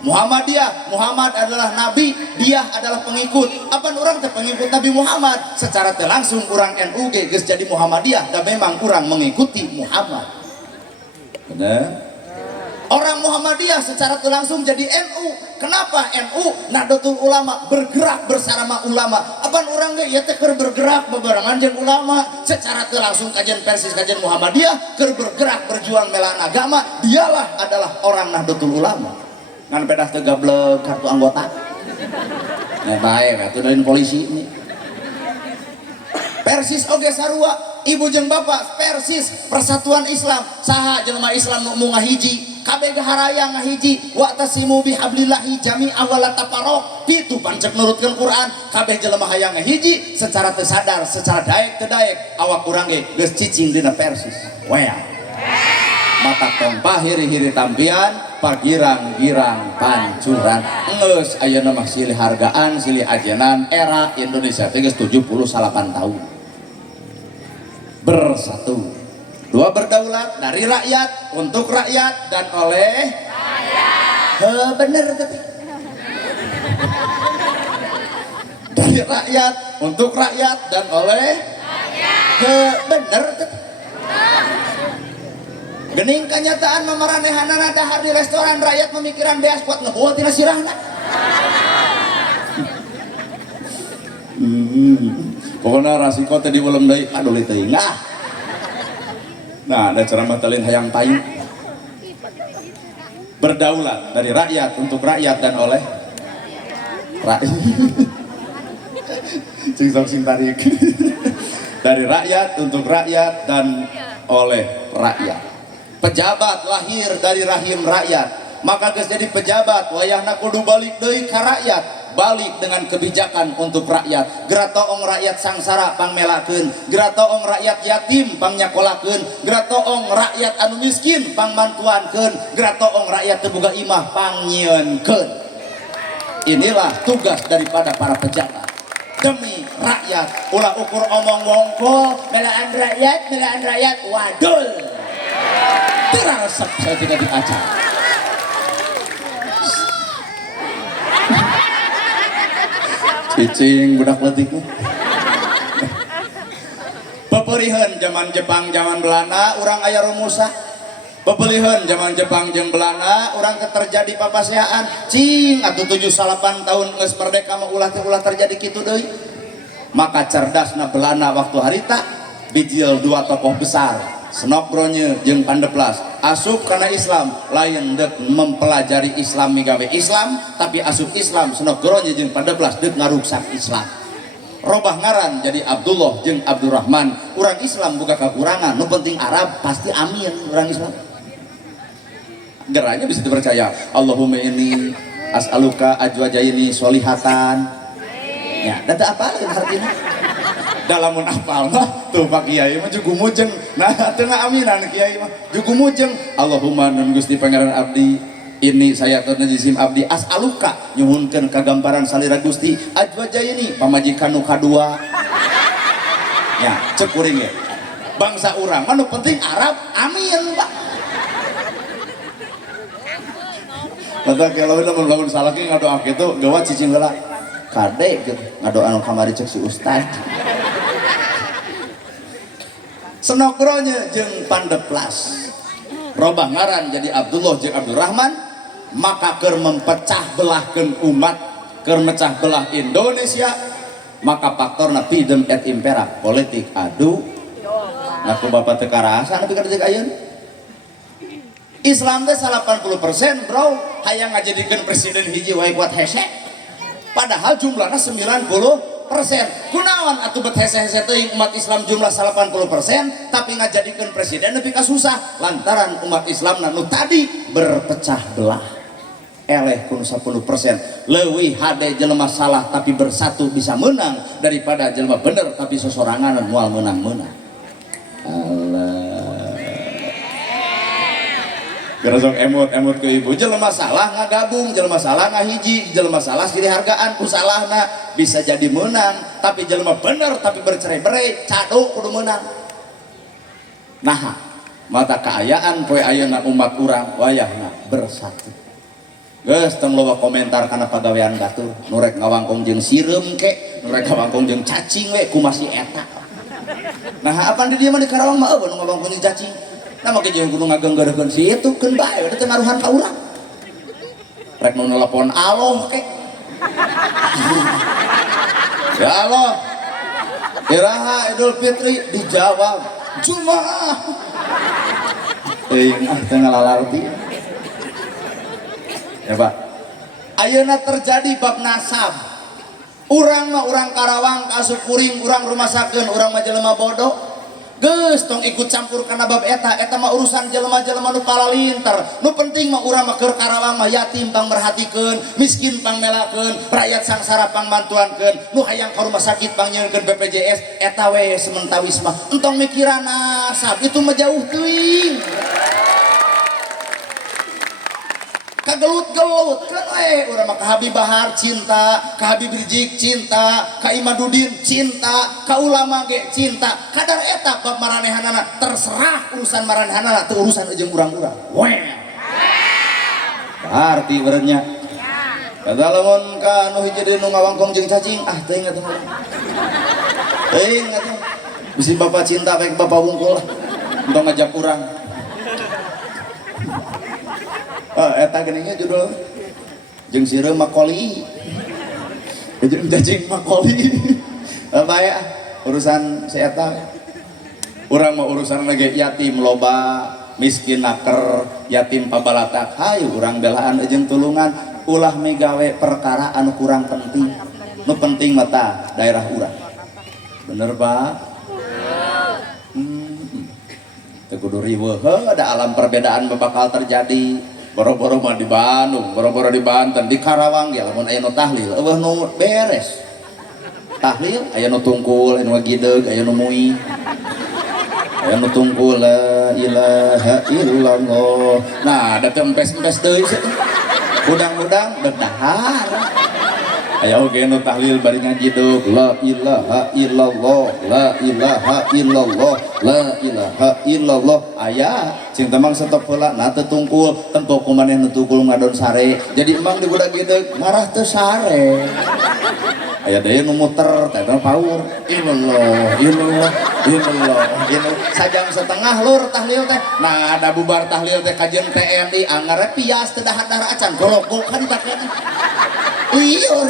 Muhammad adalah nabi, dia adalah pengikut. Apa orang teh pengikut Nabi Muhammad? Secara teu langsung urang NU ge geus jadi Muhammadiyah, dan memang urang mengikuti Muhammad. Benar? Orang Muhammadiyah secara teu langsung jadi NU. Kenapa NU? Nahdlatul Ulama, bergerak bersama ulama. Apa orang ge ya teh keur bergerak bebarengan jeung ulama. Secara teu langsung kajian Persis, kajian Muhammadiyah keur bergerak berjuang melawan agama. Dialah adalah orang Nahdlatul Ulama. Ngan pedah teu gablek kartu anggota. Ya bae atuh dari polisi ini. Persis oge sarua, ibu jeung bapak Persis Persatuan Islam. Saha jelema Islam nu ngahiji, kabeh gaharaya ngahiji. Wa'tasimu bihablillahi jami'an wa la tafarraqu. Pitu pancek nurutkeun Quran, kabeh jelema hayang ngahiji secara teu sadar, secara daek teu daek awak urang ge geus cicing dina Persis. Wea. Mata tompah hiri-hiri tampian, pagirang-girang pancuran. Geus ayeuna mah silih hargaan, silih ajenan era Indonesia teh geus 78 tahun. Bersatu. 2 berdaulat, dari rakyat untuk rakyat dan oleh rakyat. Bener teh. Dari rakyat untuk rakyat dan oleh rakyat. Bener teh. Gening kenyataan mamaranehana dahar di restoran rakyat memikiran beas kuat ngebuat tina sirahna. Pokoknya rasiko tadi belum deui aduh teuing. Nah, ada ceramah talin hayang payu. Berdaulat dari rakyat untuk rakyat dan oleh rakyat. Cing sok sing tarik. Dari rakyat untuk rakyat dan oleh rakyat. Pejabat lahir dari rahim rakyat, maka geus jadi pejabat wayahna kudu balik deui ka rakyat, balik dengan kebijakan untuk rakyat. Geratoong rakyat sangsara pangmelakeun, geratoong rakyat yatim pangnyakolahkeun, geratoong rakyat anu miskin pangbantuankeun, geratoong rakyat teu boga imah pangyieunkeun. Inilah tugas daripada para pejabat demi rakyat. Ulah ukur omong wongkol belaan rakyat wadul. Terasap saya tidak diajar. Cicing budak letik. Peperihan zaman Jepang zaman Belanda urang aya rumusa. Pepelihan zaman Jepang jeung Belanda urang teh terjadi papaseaan. Cing atuh 78 tahun geus merdeka mah ulah terjadi kitu deui. Maka cerdasna Belanda waktu harita bijil 2 tokoh besar. Senokbronye jeung Pandeplas asup karena Islam lain dek mempelajari Islam migawe Islam, tapi asup Islam Senokbronye jeung Pandeplas dek ngaruksak Islam. robah ngaran jadi Abdullah jeung Abdurrahman. Urang Islam buka kekurangan, nu penting Arab pasti amin. Urang Islam geranya bisa dipercaya. Allahumma ini as'aluka ajwajaini solihatan ya, dan tak apa lagi artinya dalamun apal mah tuh Pak Kiai mah jugu mujeng. Nah tengah aminan Kiai mah jugu mujeng. Allahumma nun Gusti Pangeran abdi ini saya teu jisim abdi as'aluka nyuhunkeun kagamparan salira Gusti ajwajaini pamajikan nu kadua ya cek kuring ya bangsa urang mah nu penting Arab amin Pak. Kata kalau lamun salah ki ngadoa kitu gawat cicing heula kade gitu ngadoa anu kamari cek si ustad. Senokronya jeung pandeplas robah ngaran jadi Abdullah jeung Abdurrahman maka keur mempecah belahkeun umat keur mecah belah Indonesia maka faktorna pidem et impera politik adu ngaku bapak teu karasan tapi kada ayeuna. Islam teh 80% bro hayang ngajadikeun presiden hiji wae kuat hese padahal jumlahnya 90%. Kunaon atuh bet hese-hese teuing umat Islam jumlah 80% tapi ngajadikeun presiden nepi ka susah lantaran umat Islam nu tadi berpecah belah eleh kun 10%. Leuwih hade jelema salah tapi bersatu bisa menang daripada jelema bener tapi sosorangan moal menang-menang. Allah gerosok emot ke ibu jelema salah ngagabung jelema salah ngahiji jelema salah siri hargaan ku salahna bisa jadi menang tapi jelema bener tapi bercerai-berai cado kudu menang. Nah mata keayaan poe ayeuna umat urang wayahna bersatu. Geus tong loba komentar kana pagawean batur nu rek ngawangkong jeung sireum ke nu rek ngawangkong jeung cacing we kumaha si eta. Nah apa di dieu mah di Karawang mah eueuh nu ngawangkong jeung cacing. Nah maka jangan kudu ngagenggarekeun si itu keun bae udah teu ngaruhan ka urang. Rek nu nelpon aloh ke. Ya Allah. Iraha Idul Fitri dijawab Jumaah. Teu ngalalarti. Ya Pak. Ayeuna terjadi bab nasab. Urang mah urang Karawang kaasup kuring, urang rumah sakeun, urang mah jelema bodoh. Geus tong ikut campur kana bab eta mah urusan jelema-jelema nu palalinter. Nu penting mah urang mah keur Karawang mah yatim pang merhatikeun, miskin pang melakeun, rakyat sangsara pang bantuankeun, nu hayang ka rumah sakit pang nyeunkeun BPJS eta we sementawis mah entong mikiran nasab itu mah jauh teuing. Kagelut-gelut kan urang mah ka Habib Bahar cinta, ka Habib Rizik cinta, ka Imadudin cinta, ka ulama ge cinta. Kadar eta bab maranehanana terserah urusan maranehanana teu urusan jeung urang-urang. Weh. Arti beureunya. Kada lamun ka nu hiji deui nu ngawangkong jeung cacing teuing atuh. Teuing atuh. Bisi bapak cinta baik bapak wungkul. Entong ngajak urang. Eta geningnya judul jeung sireum makoli jeung cacing makoli bae urusan si eta urang mah urusan lagi yatim loba miskin naker yatim pabalatak hayu urang belaan jeung tulungan ulah megawe perkara anu kurang penting nu penting mata daerah urang bener Pak. Teu kudu riweuh ada alam perbedaan bakal terjadi. Boro-boro mah di Bandung, boro-boro di Banten, di Karawang ya lamun aya nu tahlil, eueuh nu beres. Tahlil aya nu tungkul, aya nu ngagideg, aya nu mui. Aya nu tungkul la ilaha illallah. Nah, da teu empes-empes deui sih. Udang-udang deuk dahar. Aya oge nu tahlil bari ngagideg la ilaha illallah, la ilaha illallah, la ilaha illallah. Aya cinta mang stop heula na teu tungkul tempo ku maneh nu tungkul ngadon sare jadi emang di budak gede marah teu sare aya deui nu muter teh paur illallah illallah illallah sajam setengah lur tahlil teh nah ada bubar tahlil teh kajian TNI anggar pias teu dahar-dahar acan golok-golok ka dipake liur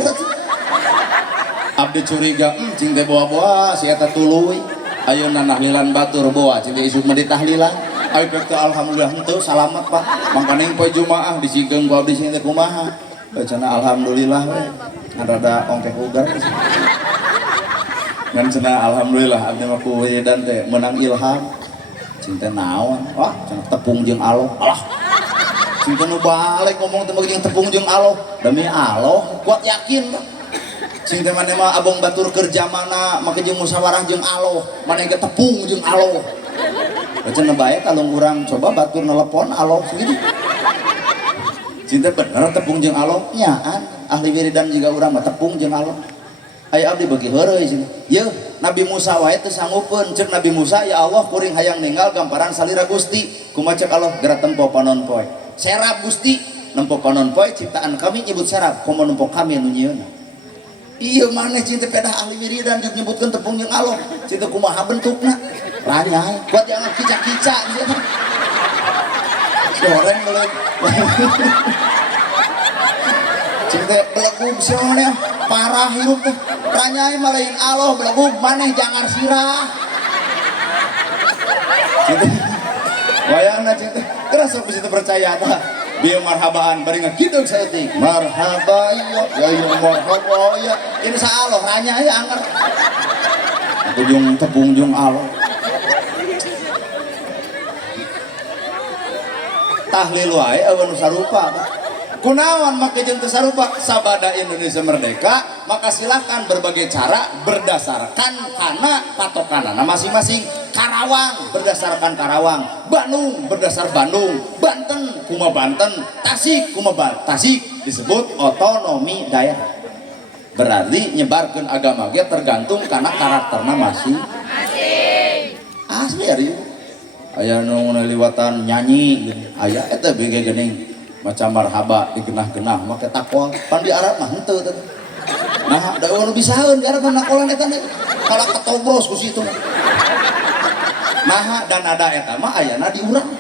abdi curiga cing teh boa-boa si eta tuluy ayeuna nahlilan batur boa cing teh isuk mah ditahlilan ayo pek alhamdulillah henteu salamet Pak mangkana poe Jumaah disigeng ku abdi sing teh kumaha bacana alhamdulillah we rada ongkeh ugar Ngan cenah alhamdulillah abdi mah ku wiridan teh menang ilham. Cinta naon? Wah, cenah tepung jeung aloh. Alah. Cinta nu balik ngomong teh jeung tepung jeung aloh. Demi aloh, kuat yakin. Cinta mana mah abang batur kerja mana make jeung musyawarah jeung aloh. Mana ge tepung jeung aloh. Cenah bae kalau urang coba batur nelepon aloh segitu. Cinta bener tepung jeung aloh nyaan. Ahli wiridan juga urang mah tepung jeung aloh. Aya abdi bagi heureuy cenah. Yeuh, Nabi Musa wae teu sanggupeun ceuk Nabi Musa, ya Allah kuring hayang ninggal gamparan salira Gusti. Kumaha ceuk Allah geura tempo panon poe. Serap Gusti, nempo panon poe ciptaan kami nyebut serap, komo nempo kami nu nyieunna. Ieu maneh cinta pedah ahli wiridan jeung nyebutkeun tepung jeung aloh. Cinta kumaha bentukna? Ranyai, kuat jangan kica-kica gitu. Goreng beuleum. Cinta belegug sionya parah hirup teh. Ranyai mah lain aloh belegug maneh jangar sirah. Cinta. Wayangna cinta. Terus sok bisa percaya tah. Bieu marhabaan bari ngakideug saeutik. Marhaba ya marhaba ya. Ini sa aloh ranyai anger. Ujung tepung jeung aloh. Tahlil wae eueuh nu sarupa. Kunaon make jeung teu sarupa sabada Indonesia merdeka, maka silakan berbagai cara berdasarkan kana patokanana masing-masing. Karawang berdasarkan Karawang, Bandung berdasar Bandung, Banten kumaha Banten, Tasik kumaha Tasik, disebut otonomi daerah. Berarti nyebarkeun agama ge tergantung kana karakterna masing-masing. Asli ari. Aya nu liwatan nyanyi, aya eta bege geuning macam marhaba digenah-genah make takwa pan di Arab mah henteu teh. Nah, da nu bisaeun di Arab nakolan eta kala ketobros ku situ. Nah, dan ada eta mah ayana di urang.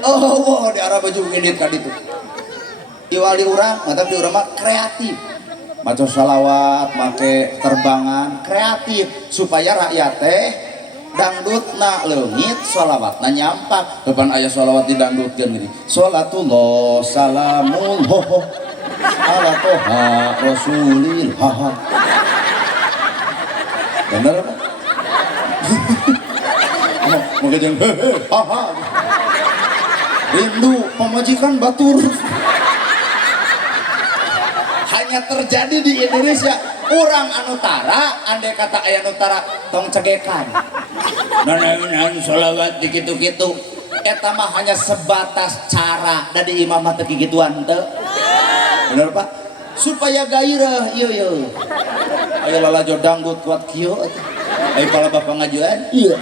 Oh, di Arab baju ngedit ka ditu. Iwali urang, mantap di urang mah kreatif. Maca salawat, make terbangan, kreatif supaya rakyat teh dangdutna leungit, sholawatna nyampak. Kapan aya sholawat didangdutkeun gini? Sholatullah salamullah ala toha rasulillah. Bener apa? Maka jeung hehe haha. Rindu pamajikan batur. Hanya terjadi di Indonesia. Orang anu tara, andai kata aya anu tara tong cegekan. Nanaeunan sholawat di kitu-kitu. Eta mah hanya sebatas cara dari imam mah teu kigituan teu. Bener Pak? Supaya gairah ieu. Aya lalajo dangdut kuat kieu eta. Aya pala bapak ngajuan? Iya.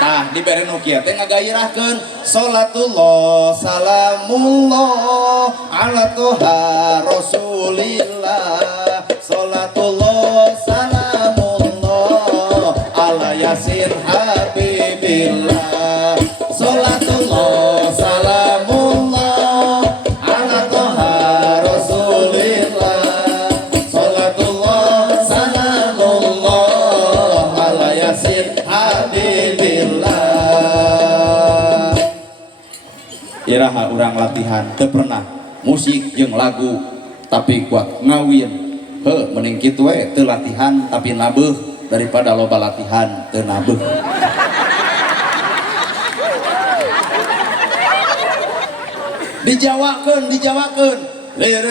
Nah, dibere nu kieu teh ngagairahkeun sholatullah salamullah ala toha rasulillah sholatullah salamullah ala yasin habibillah sholatullah salamullah ala toha rasulillah sholatullah salamullah ala yasin habibillah. Iraha urang latihan teu pernah musik jeung lagu tapi kuat ngawin. Heuh mending kitu we teu latihan tapi nabeuh daripada loba latihan teu nabeuh. Dijawakeun lir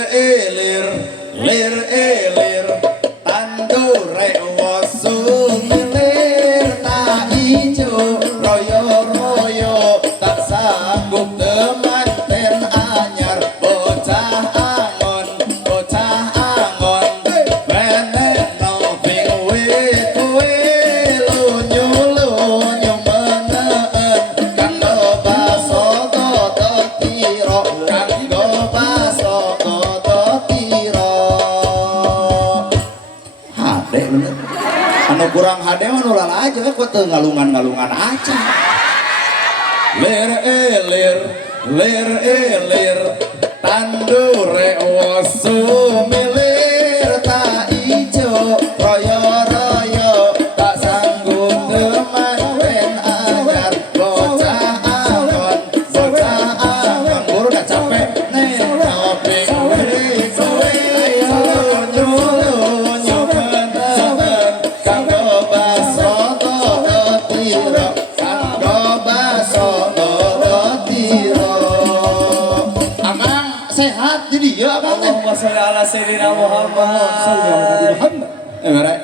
tandure wasung lir ta ijo royo tak sanggup temanten anyar bocah angon wene noping we lunyu meneun kanggo baso toto tiro hade bener anu kurang hade mah nu aja kok teu ngalungan aja. Lir tandure wasumilir ta ijo royo tak sanggup temanten anyar bocah angon buru dah capek noping we lunyu meneun sayyidina Muhammad mere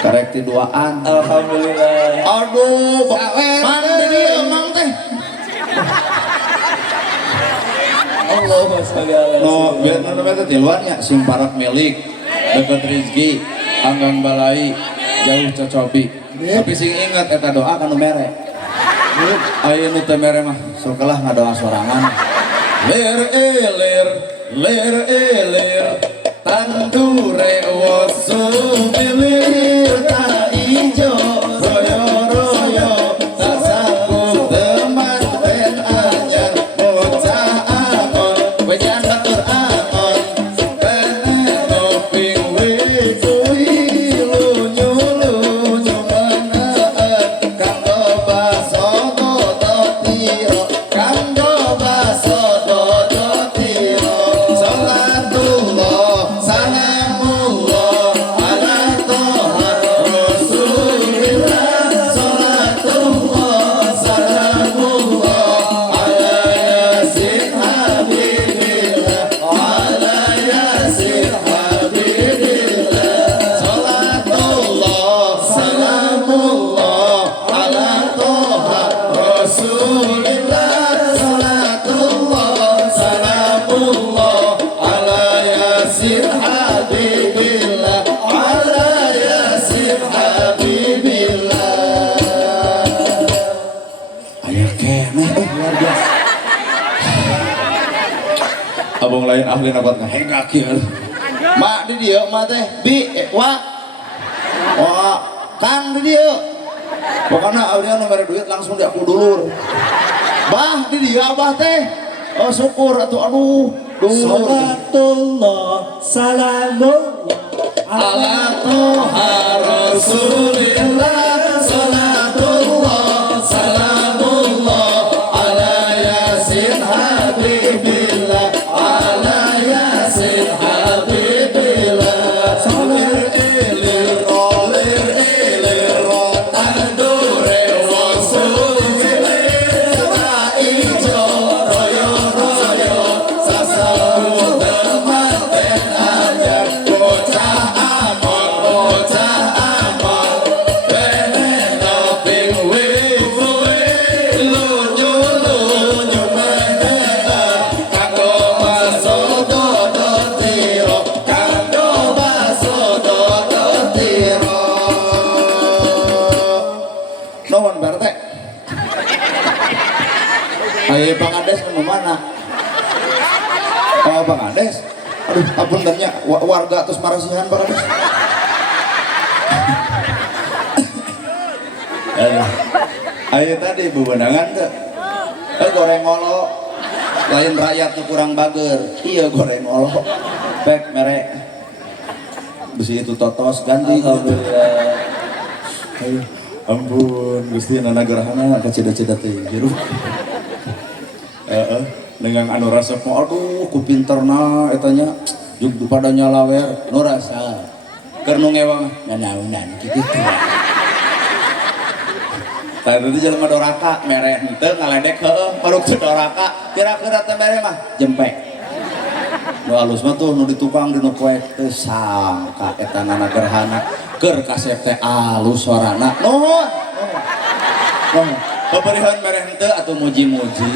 karek ti duaan Alhamdulillah. aduh mana dia emang teh Allahumma sholli ala no biar namanya teh tiluannya sing parak milik deket rezeki anggang balai jauh cocobi tapi sing ingat eta doa kanu mere ayo nu teu mere mah sokalah ngadoa sorangan lir tandure wosu milir ta ijo royo royo tak sanggup teman ben anyar bocah amon wejan batur amon bene ngoping wikuy lunyu lunyu meneet kanggo baso dodo tiro kanggo baso dodo tiro salatullah salamullah ala toha rasulillah salatullah salamullah ala yasin habibillah ala yasin habibillah salatullah salamullah ala toha rasulillah salatullah salamullah ala yasin habibillah ala yasin habibillah aya keneh luar biasa abang lain ahli nabat ngahengakeun mak di dieu mah teh bi wa kang di dieu pokoknya awalnya nomor duit langsung di aku dulur bah di dia abah teh oh syukur atuh aduh dulur Salatullah salamullah ala toha rasulillah salatullah salamullah ala yasin habibillah ala yasin habibillah solir ilir tandure wasul milir ta ijo royo royo sasaru teman ben anyar bocah amon bene noping wikuy lunyu lunyu meneet kanggo baso dodo tiro kanggo baso dodo tiro nuhun barte ayo Bang Ades nu mana oh Bang Ades aduh ampun tanya warga terus marasihan Bang Ades ayo tadi bebenangan tuh goreng ngolo lain rakyat tuh kurang bager iya goreng ngolo pek merek besi itu totos ganti Alhamdulillah. ayo ampun Gusti nana gerhana kacida-cida teh hirup dengan anu rasa aduh ku pinterna etanya jug pada nyalawer nu rasa keur nu ngewang nanaunan kitu tah itu jelema doraka mere henteu ngaledek heueuh baru teu doraka kira-kira teh mere mah jempek nu alus mah tuh nu di tukang di nu poek teu sangka eta nana gerhana keur kasep teh alus suarana nuhun paberihan mere henteu atuh muji-muji.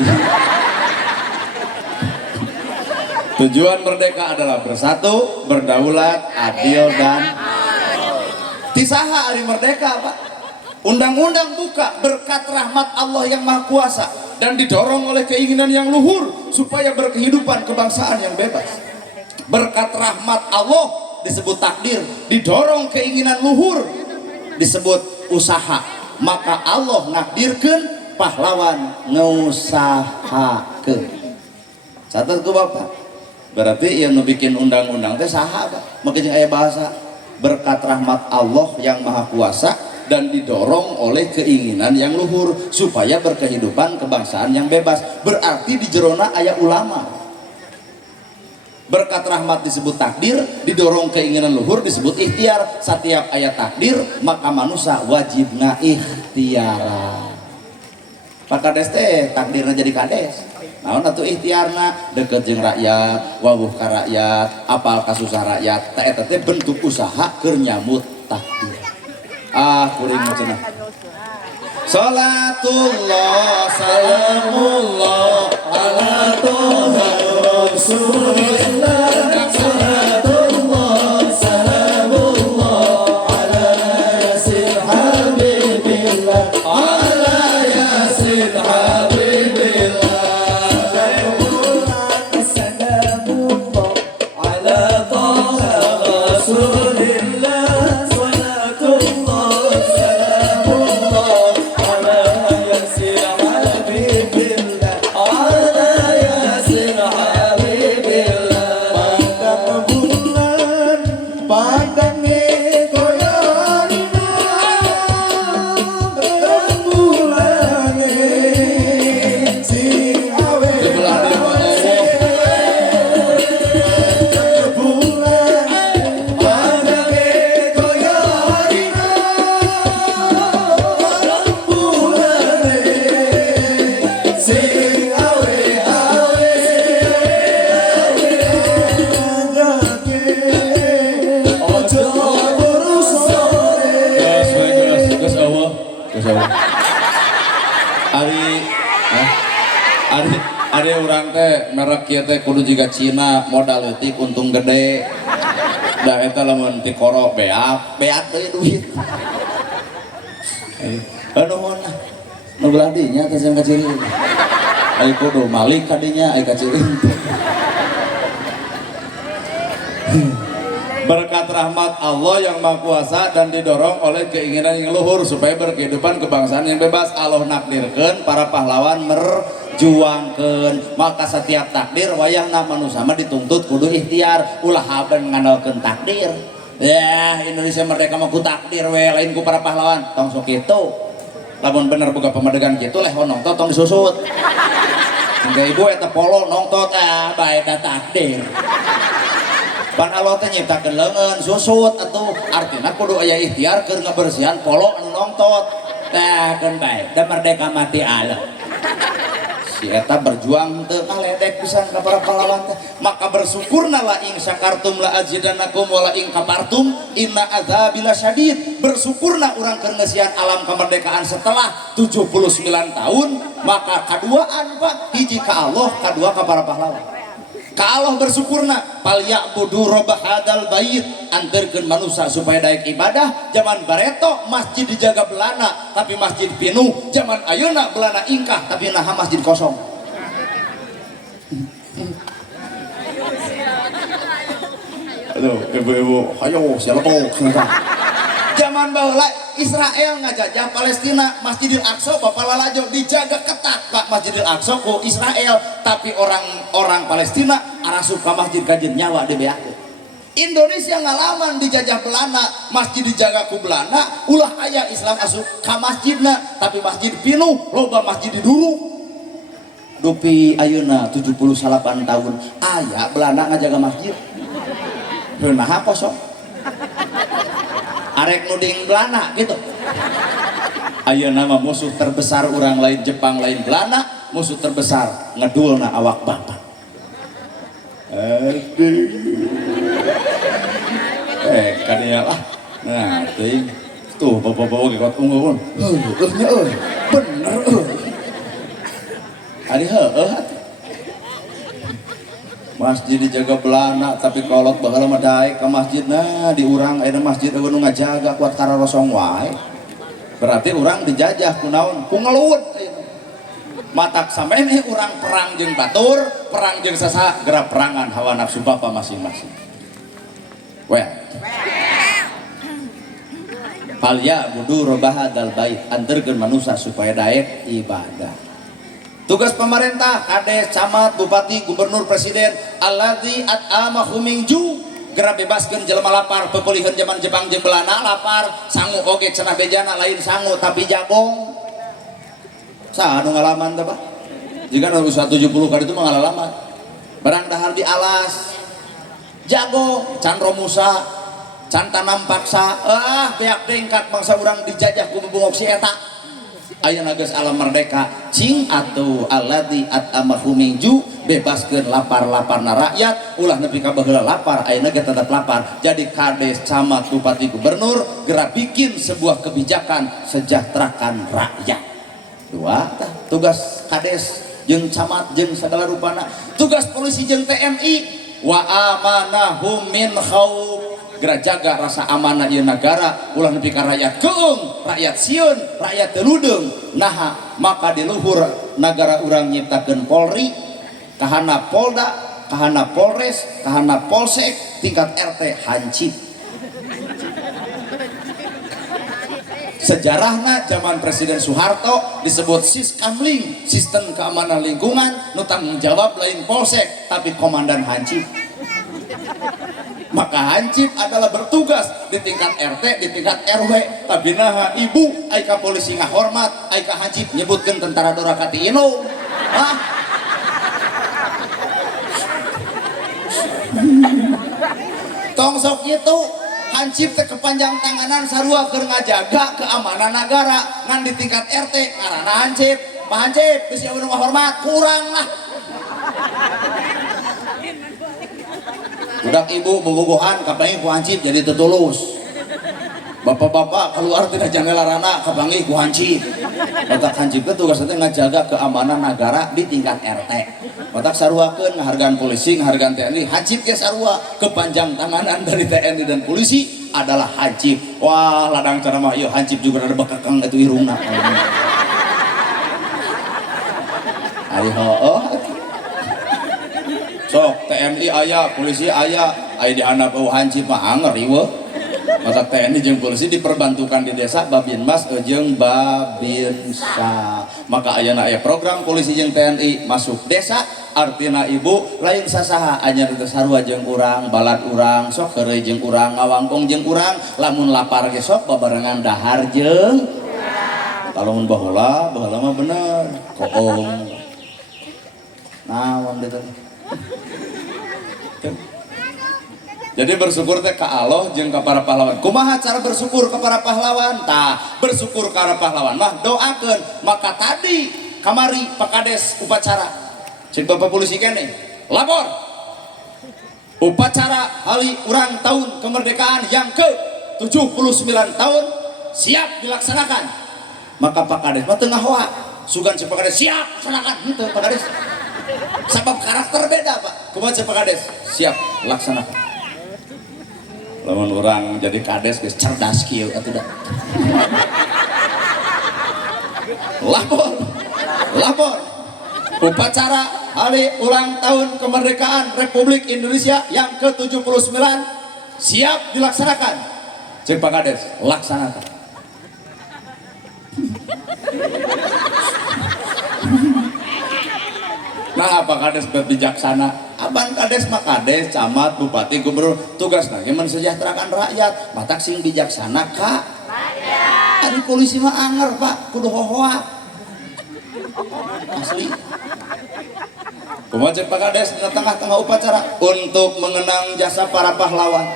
Tujuan merdeka adalah bersatu, berdaulat, adil dan tisaha hari merdeka Pak. Undang-undang buka berkat rahmat Allah yang Maha Kuasa dan didorong oleh keinginan yang luhur supaya berkehidupan kebangsaan yang bebas. Berkat rahmat Allah disebut takdir, didorong keinginan luhur disebut usaha. Maka Allah nakdirkeun pahlawan ngusahakeun. Catat ku Bapak. Berarti yang bikin undang-undang teh saha Pak? Makanya aya bahasa berkat rahmat Allah yang Maha Kuasa dan didorong oleh keinginan yang luhur supaya berkehidupan kebangsaan yang bebas. Berarti di jerona aya ulama. Berkat rahmat disebut takdir, didorong keinginan luhur disebut ikhtiar. Setiap ayat takdir maka manusia wajibna ikhtiara. Pak Kades teh takdirnya jadi kades. naon atuh ikhtiarna deket jeung rakyat wawuh ka rakyat apal ka susah rakyat teh eta teh bentuk usaha keur nyambut takdir kuring mah cenah salatullah salamullah ala toha rasulillah salatullah salamullah ala yasin habibillah ala yasin habibillah salamullah ala toha rasulillah salatullah salamullah ala yasin habibillah ala yasin habibillah pandang bulan pandangi koyorina rembulan si awe bulan pandangi koyorina rembulan si awe awe ojo urus sore gas Allah Ari urang teh merek kieu teh kudu jiga Cina modal leutik untung gede da eta lamun ti koro beak deui duit nuhun nu belah dinya teh sing kaciri ai kudu malik kadinya ai kaciri berkat rahmat Allah yang Maha Kuasa dan didorong oleh keinginan yang luhur supaya berkehidupan kebangsaan yang bebas Allah nakdirkeun para pahlawan merjuangkeun maka setiap takdir wayahna manusia mah dituntut kudu ikhtiar ulah haben ngandalkeun takdir ya Indonesia merdeka mah ku takdir we lain ku para pahlawan tong sok kitu lamun bener boga pamadegan kitu leh nongtot tong disusut hingga ibu eta polo nongtot bae da takdir pan Allah teh nyiptakeun leungeun susut atuh artina kudu aya ikhtiar keur ngabersihan polo anu nongtot tah keun bae da merdeka mati Allah si eta berjuang teu ngaledek pisan ka para pahlawan teh maka bersyukurna la ing syakartum la azidannakum wa la ing kafartum inna adzabi lasyadid bersyukurna urang keur ngeusian alam kemerdekaan setelah 79 tahun maka kaduaan Pak hiji ka Allah kadua ka para pahlawan ka Allah bersyukurna pal ya'budu rabb hadzal bait anterkeun manusia supaya daek ibadah zaman bareto masjid dijaga belana tapi masjid penuh zaman ayeuna belana ingkah tapi naha masjid kosong aduh ibu-ibu hayo siapa zaman baheula Israel ngajajah Palestina Masjidil Aqsa Bapak lalajo dijaga ketat Pak Masjidil Aqsa ku Israel tapi orang Palestina arasup ka masjid kajeun nyawa dibeakeun Indonesia ngalaman dijajah Belanda masjid dijaga ku Belanda ulah aya Islam asup ka masjidna tapi masjid pinuh loba masjid di dulu dupi ayeuna 78 tahun aya Belanda ngajaga masjid heunaha kosong arek nuding Belanda gitu ayeuna mah musuh terbesar orang lain Jepang lain Belanda musuh terbesar ngedulna awak bapak kadinya lah nah tuh bapak-bapak gekot ungu nya bener ari heueuh masjid dijaga Belanda tapi kolot baheula mah daek ka masjidna di urang aya masjid eueuh nu ngajaga kuat kararosong wae berarti urang dijajah ku naon ku ngeluhut matak samene urang perang jeung batur perang jeung sasa gerak perangan hawa nafsu bapa masing-masing we fal ya'budu rabb hadzal bait anterkeun manusia supaya daek ibadah tugas pemerintah, kades, camat, bupati, gubernur, presiden alladzi at'amahum min ju' geura bebaskeun jelema lapar pepulihan zaman Jepang jeung Belanda lapar sangu oge cenah bejana lain sangu tapi jagong saha nu ngalaman teh Pak jika nu usaha 70 kali itu mah ngalaman barang dahar di alas jago can romusa can tanam paksa beak dengkat bangsa urang dijajah ku bubungok si eta Ayeuna geus alam merdeka cing atuh alladzi at'amahu min ju bebaskeun lapar-laparna rakyat ulah nepi ka baheula lapar ayeuna ge tetep lapar. Jadi kades camat bupati gubernur gerak bikin sebuah kebijakan sejahterakan rakyat. Dua tugas kades jeung camat jeung segala rupana. Tugas polisi jeung TNI wa amanahum min khauf gerak jaga rasa amanah ieu nagara ulah nepi ka rakyat keung, rakyat sieun, rakyat teludeung. Nah, maka di luhur nagara urang nyiptakeun Polri, kahana Polda, kahana Polres, kahana Polsek, tingkat RT hancip. Sejarahna zaman Presiden Soeharto disebut Siskamling, sistem keamanan lingkungan, nu tanggung jawab lain Polsek tapi komandan hancip. Maka hancip adalah bertugas di tingkat RT, di tingkat RW. Tapi nah ibu, aika polisi ngahormat, aika hancip nyebutkan tentara Dorakati Ino. Hah? Tong sok itu hancip teh kepanjang tanganan sarua keur ngajaga keamanan negara ngan di tingkat RT karena hancip. Pak Hancip, geus anu ngahormat kurang lah. Budak ibu bobogohan kapanggih ku hancip jadi tetulus. Bapak-bapak keluar tina jangelarana kapanggih ku hancip. Otak hancip itu tugasna ngajaga keamanan negara di tingkat RT. Otak saruakeun ngahargaan polisi, ngahargaan TNI, hancip ge sarua. Kepanjang tanganan dari TNI dan polisi adalah hancip. Wah, ladang cara mah ieu hancip juga ada bakakang itu irungna. Ari heuh. Sok TNI aya, polisi aya di handap hancip mah anger riweuh. Mata TNI jeung polisi diperbantukan di desa Babinmas jeung Babinsa. Maka ayeuna aya program polisi jeung TNI masuk desa, artina ibu lain sasaha anyar teh sarua jeung urang, balad urang, sok keureuy jeung urang, ngawangkong jeung urang, lamun lapar ge sok babarengan dahar jeung lamun baheula mah bener koong. Naon deui. Jadi bersyukur teh ka Allah jeung ka para pahlawan. Kumaha cara bersyukur ka para pahlawan? Tah, bersyukur ka para pahlawan mah doakeun. Maka tadi kamari Pak Kades upacara. Cek Bapak polisi kene. Lapor. Upacara hari urang tahun kemerdekaan yang ke-79 tahun siap dilaksanakan. Maka Pak Kades mah teu ngahoa. Sugan si Pak Kades siap laksanakan. Henteu Pak Kades. Sebab karakter beda Pak. Kumaha Pak Kades? Siap laksanakan. Lamun orang jadi kades geus cerdas kieu atuh da. Lapor. Upacara hari ulang tahun kemerdekaan Republik Indonesia yang ke-79 siap dilaksanakan. Cek Pak Kades, laksanakan. Nah, Pak Kades berbijaksana. Abang Kades mah Kades, camat, bupati, gubernur, tugasna ge mensejahterakan rakyat. Matak sing bijaksana ka rakyat. Ari polisi mah anger, Pak, kudu hohoa. Asli. Kumaha Pak Kades di tengah-tengah upacara untuk mengenang jasa para pahlawan,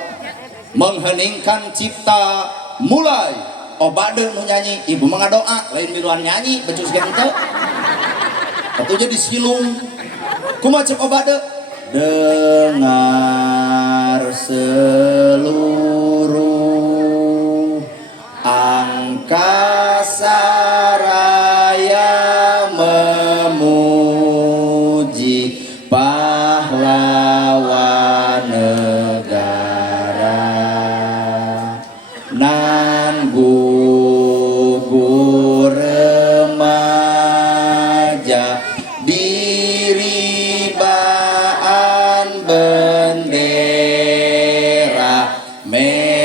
mengheningkan cipta mulai. Obade nu nyanyi, ibu mah ngadoa, lain miluan nyanyi, becus ge henteu. Atuh jadi silung. Kumaha cek Obade? Dengar seluruh angkasa raya memuji pahlawan negara, nan gugur remaja diri bendera merah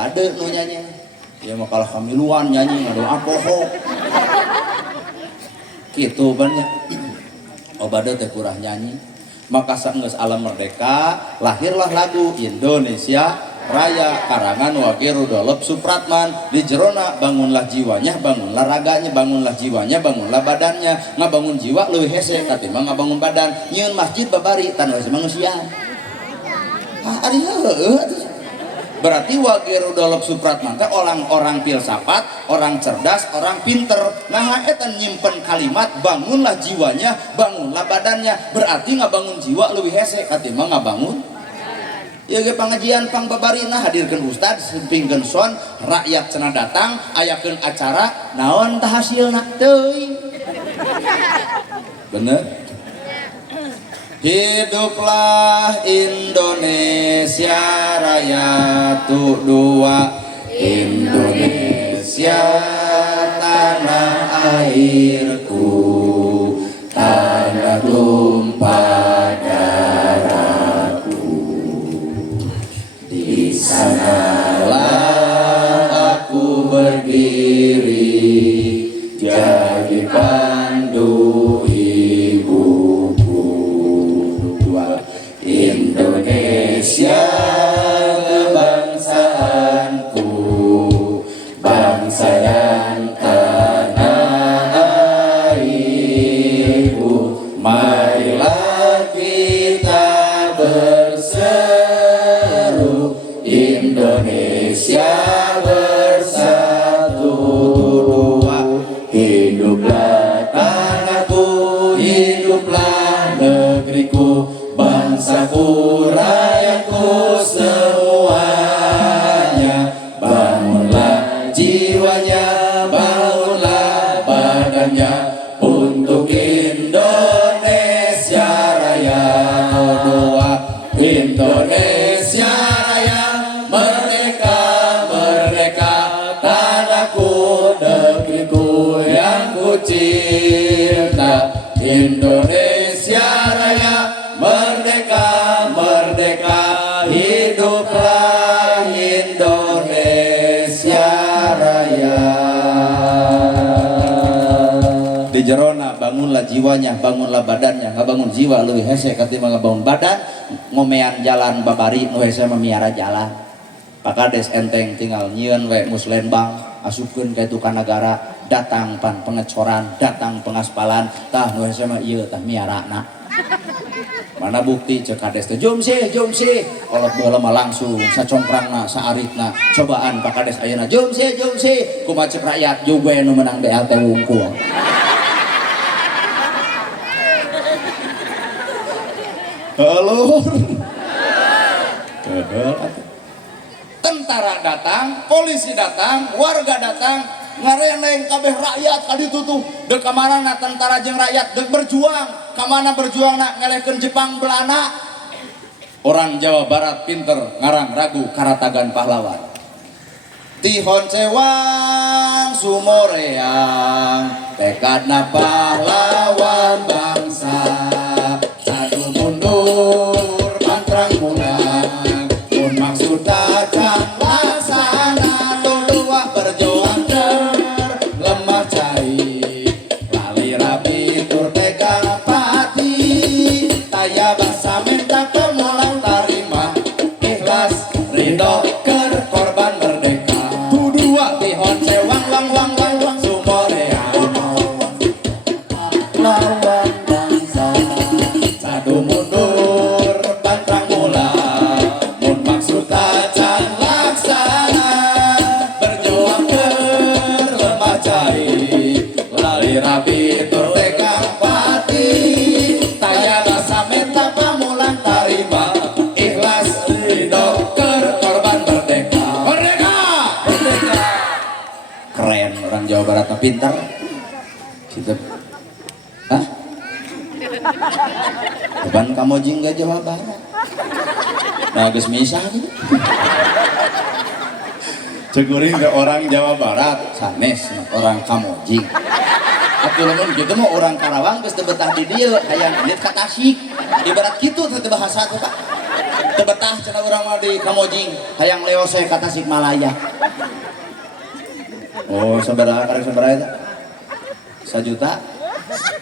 obade nu nyanyi ya mah kalah kamiluan nyanyi ngadu alkohol gitu banyak obade teh kurang nyanyi maka saenggeus alam merdeka lahirlah lagu Indonesia Raya karangan Wage Rudolf Supratman di jerona bangunlah jiwanya bangunlah raganya bangunlah jiwanya bangunlah badannya ngabangun jiwa leuwih hese katimbang ngabangun badan nyieun masjid babari tan hese manusia ari heueuh berarti Wage Rudolf Supratman teh orang-orang filsafat orang cerdas orang pinter nah eta nyimpen kalimat bangunlah jiwanya bangunlah badannya berarti ngabangun jiwa leuwih hese katimbang ngabangun ya ge pangajian pang babarina hadirkeun ustad sempingkeun son rakyat cenah datang ayakeun acara naon tah hasilna teuing bener hiduplah Indonesia Raya tu dua Indonesia tanah airku tanah tumpah di sanalah aku berdiri jadi pandu ibuku dua Indonesia kebangsaanku bangsa dan tanah airku marilah kita berseru Indonesia bersatu dua hiduplah tanahku hiduplah negeriku bangsaku rakyatku semuanya bangunlah jiwanya bangunlah badannya untuk Indonesia Raya dua Indonesia Raya merdeka merdeka tanahku negeriku yang ku cinta Indonesia Raya merdeka merdeka hiduplah Indonesia Raya di jerona bangunlah jiwanya bangunlah badannya ngabangun jiwa leuwih hese katimbang ngabangun badan ngomean jalan babari nu hese memiara jalan pakades enteng tinggal nyieun we Muslenbang asupkeun ka itu ka nagara datang pan pengecoran datang pengaspalan tah nu hese mah ieu tah miarana mana bukti cek kades teh jom sih kolot baheula mah langsung sacongkrangna saaritna cobaan pakades ayeuna jom sih kumaha cek rakyat juga nu menang BLT wungkul Alur tentara datang, polisi datang, warga datang ngareneng kabeh rakyat kali tutup dek kamarana tentara jeung rakyat dek berjuang kamana berjuang nak ngelehkeun Jepang Belanda orang Jawa Barat pinter ngarang ragu karatagan pahlawan tihon sewang sumoreang tekadna pahlawan bangsa mundur pantrang munang mun maksud acan laksana dua berjuang lemah cai lali rapi tur pegang pati taya basa minta pemulang tarima ikhlas ridho ker korban merdeka dua tihon sewang wang sumorea lawan bangsa satu mundur pantang mula mun maksud acan laksana berjuang ker lemah cai lali rapi tur tegang pati taya basa menta pamulang tarima ikhlas ridho ker korban merdeka merdeka keren orang Jawa Barat pintar kita hah Beban kamu jingga Jawa Barat. Nah, geus misah gitu. Ceguring ke orang Jawa Barat, sanes orang Kamojing. Atuh lamun kitu mah orang Karawang geus teu betah di dieu, hayang indit ka Tasik. Ibarat kitu teh bahasa teh Pak. teu betah cenah urang mah di Kamojing hayang leose ka Tasikmalaya. Oh sabaraha karek sabaraha eta 1 juta.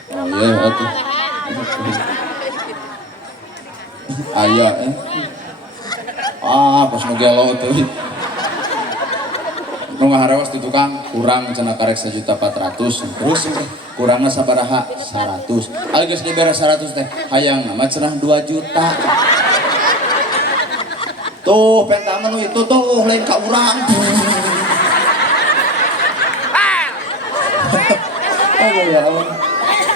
Oh iya atuh aya pas nu gelo tuh nu ngaharewas di tukang kurang cenah karek 1.400.000 terus kurangna sabaraha 100 aya geus dibere 100 teh hayang mah cenah 2 juta tuh penta menu itu tuh lain ka urang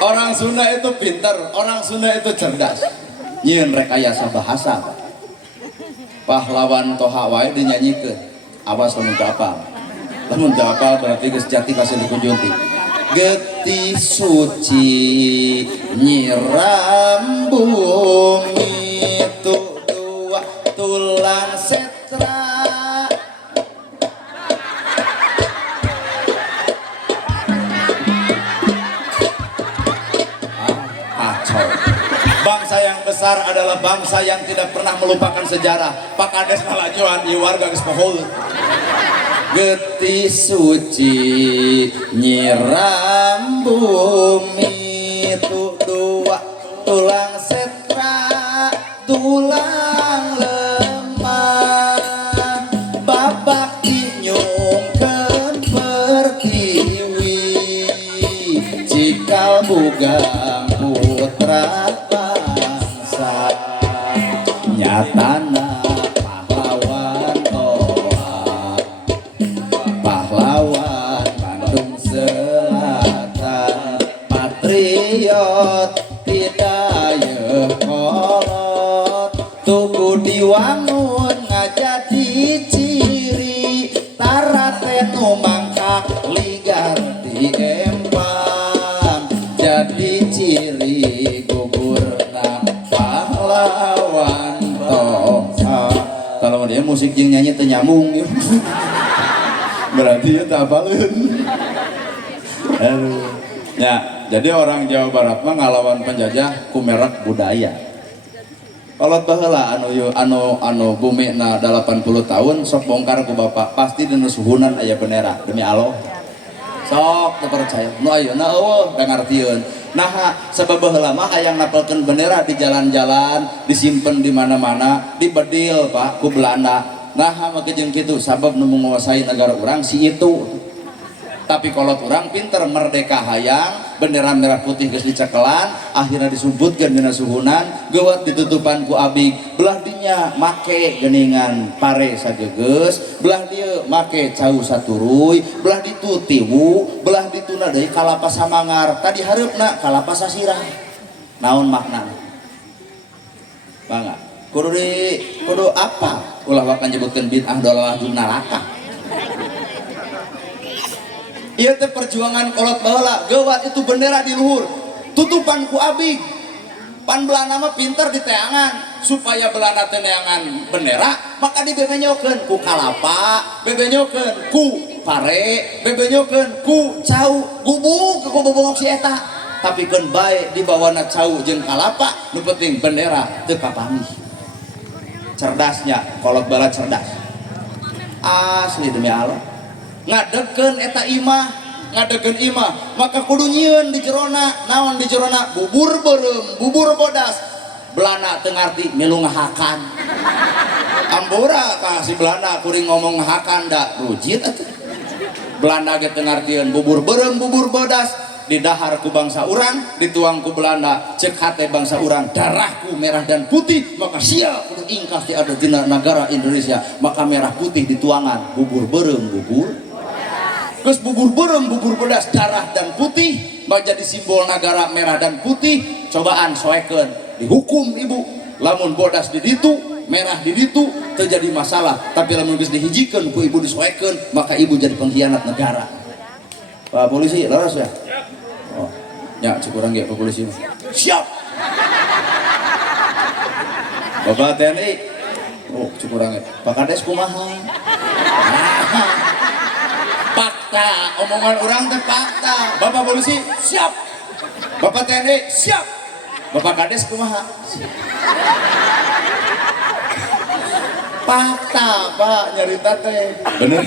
orang Sunda itu pintar, orang Sunda itu cerdas nyieun rekayasa bahasa pahlawan toha wae dinyanyikeun awas lamun teu apal lamun teu apal berarti geus jati kasih dikujunti getih suci nyiram bumi tu dua tulang setra kacau. Bangsa yang besar adalah bangsa yang tidak pernah melupakan sejarah. Pak Kades ngalajuan ieu warga geus pohoeun. Getih suci nyiram bumi tu dua tulang setra tulang lemah babak dinyungkeun pertiwi cikal bugang putra bangsa nyatana pahlawan toa pahlawan Bandung Selatan patriot tidak ye kolot tugu diwangun ngajadi ciri tarate nu mangka ligarti empang jadi ciri gugurna pahlawan toa. Kalau dia musik jeung nyanyi teu nyambung ya. Berarti ya teu apaleun. Aduh. Ya, jadi orang Jawa Barat mah ngalawan penjajah ku merek budaya. Kolot baheula anu bumina 80 tahun sok bongkar ku bapak pasti dina suhunan aya bendera demi Allah. Sok teu percaya. Nu ayeuna eueuh ngartieun. Nah, sabab baheula mah hayang napelkeun bendera di jalan-jalan, disimpen di mana-mana, dibedil Pak ku Belanda. Nah, make jeung kitu sabab nu menguasai negara urang si itu. Tapi kolot urang pinter merdeka hayang, bendera merah putih geus dicekelan, akhirnya disumputkeun dina suhunan, geuwat ditutupan ku abig. Belah dinya make geuningan pare sagegeus, belah dieu make cau saturuy, belah ditu tiwu, belah dituna deui kalapa samangar. Tadi hareupna kalapa sasirah. Naon maknana? Bangga. Kudu apa? Ulah wakan nyebutkeun bid'ah dolalah neraka. Ieu teh perjuangan kolot baheula, geuwat itu bendera di luhur, tutupan ku abig. Pan Belanda mah pinter di teangan, supaya Belanda teh neangan bendera, maka dibebenyokeun ku kalapa, bebenyokeun ku pare, bebenyokeun ku cau, gubuk ku bobongok si eta. Tapi keun bae di bawana cau jeung kalapa, nu penting bendera teu kapanggih. Cerdasnya kolot baheula cerdas. Asli demi Allah. Ngadekeun eta imah maka kudu nyieun di jerona. Naon di jerona? Bubur beureum, bubur bodas. Belanda teu ngarti milu ngahakan. Ambora ka si Belanda kuring ngomong ngahakan da rujit atuh. Belanda ge teu ngartieun bubur beureum, bubur bodas. Didahar ku bangsa urang, dituang ku Belanda, cek hate bangsa urang, darahku merah dan putih, maka siap kudu ingkas di ada dina negara Indonesia, maka merah putih dituangan bubur beureum, bubur terus bubur beureum, bubur bodas, darah dan putih menjadi simbol negara merah dan putih. Cobaan soekeun dihukum ibu, lamun bodas di ditu, merah di ditu terjadi masalah, tapi lamun geus dihijikeun ku ibu disoekeun, maka ibu jadi pengkhianat negara. Pak polisi laras ya? Oh, ya cek urang ge Pak polisi. Siap. Bapak TNI. Oh, cek urang ge. Pak Kades kumaha? Fakta, omongan orang teh fakta. Bapak polisi siap, Bapak TNI siap, Bapak Kades kumaha? fakta Pak nyarita teh bener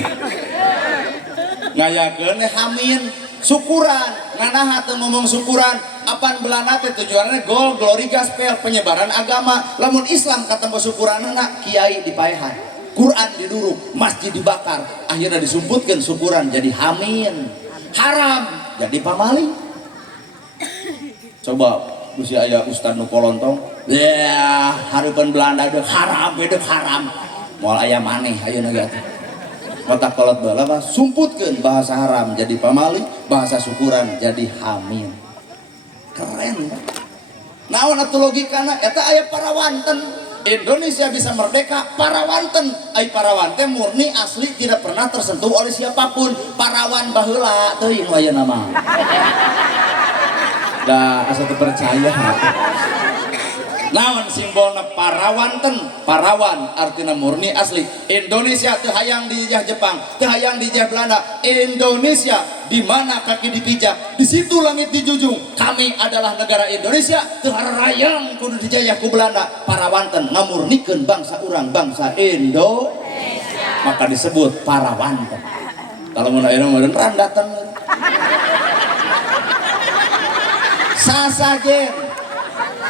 ngayakeun hamin syukuran nganaha teu ngomong syukuran apaan belana teh tujuannya gol glory gospel penyebaran agama lamun Islam kata syukuranna kiai dipaehan Quran diduruk masjid dibakar akhirnya disumputkeun syukuran jadi hamin haram jadi pamaling coba usia aya ustad nu polontong ya hareupeun Belanda deuk haram deuk haram moal aya maneh ayeuna ge atuh mata kolot bala mah sumputkeun bahasa haram jadi pamali bahasa syukuran jadi hamin keren naon atuh logikana eta aya parawanten Indonesia bisa merdeka parawanten ai parawan teh murni asli tidak pernah tersentuh oleh siapapun parawan baheula teuing ayeuna mah da asa teu percaya naon simbolna parawanten parawan artinya murni asli Indonesia teu hayang dijajah Jepang teu hayang dijajah Belanda Indonesia di mana kaki dipijak di situ langit dijunjung kami adalah negara Indonesia teu harayang kudu dijajah ku Belanda parawanten ngamurnikeun bangsa urang bangsa Indonesia maka disebut parawanten kalau mun ayeuna meureun datang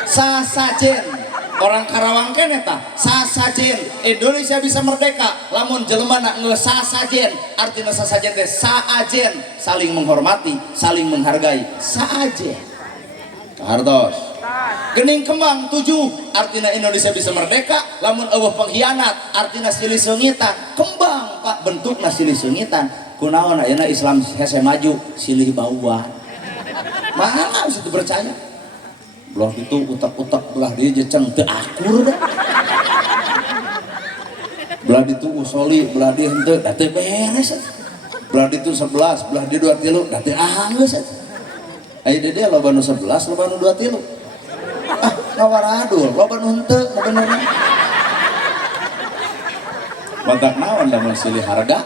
sasajen orang Karawang kene tah sasajen Indonesia bisa merdeka lamun jelema geus sasajen artina sasajen teh saajen saling menghormati saling menghargai saajen hartos gening kembang 7 artina Indonesia bisa merdeka lamun eueuh pengkhianat artina silih seungitan kembang Pak bentukna silih seungitan kunaon ayeuna Islam hese maju silih bauan mana bisa dipercaya belah itu utak-utak belah dia jeceng teu akur dah belah itu usoli belah dia henteu da teu beres belah itu 11 belah dia 23 da teu ahangeus aya dede loba nu 11 loba nu 23 ngawaradul loba nu henteu nu benerna matak naon da mun silih harga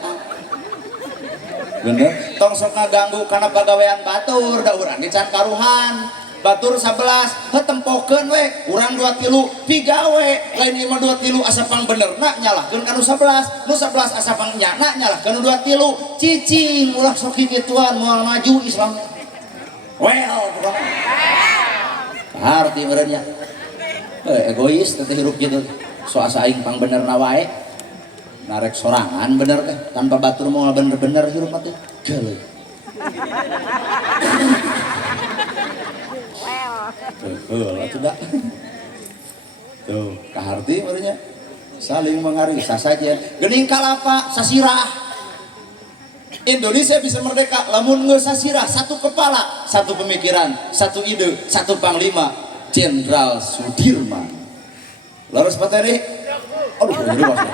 bener tong sok ngaganggu kana pagawean batur da urang ge can karuhan batur 11 hetempokeun we urang 23 pigawe lain ieu mah 23 asa pang benerna nyalahkeun ka nu 11 nu 11 asa pang nyana nyalahkeun nu 23 cicing ulah sok kikituan moal maju Islam well pokona arti meureunnya egois teh hirup kitu so asa aing pang benerna wae narek sorangan bener teh tanpa batur moal bener-bener hirup mah teh geuleuh tuh kaharti barunya saling menghargai sasajen gening kalapa sasirah Indonesia bisa merdeka lamun geus sasirah satu kepala satu pemikiran satu ide satu panglima Jenderal Sudirman laras materi aduh jadi bahasa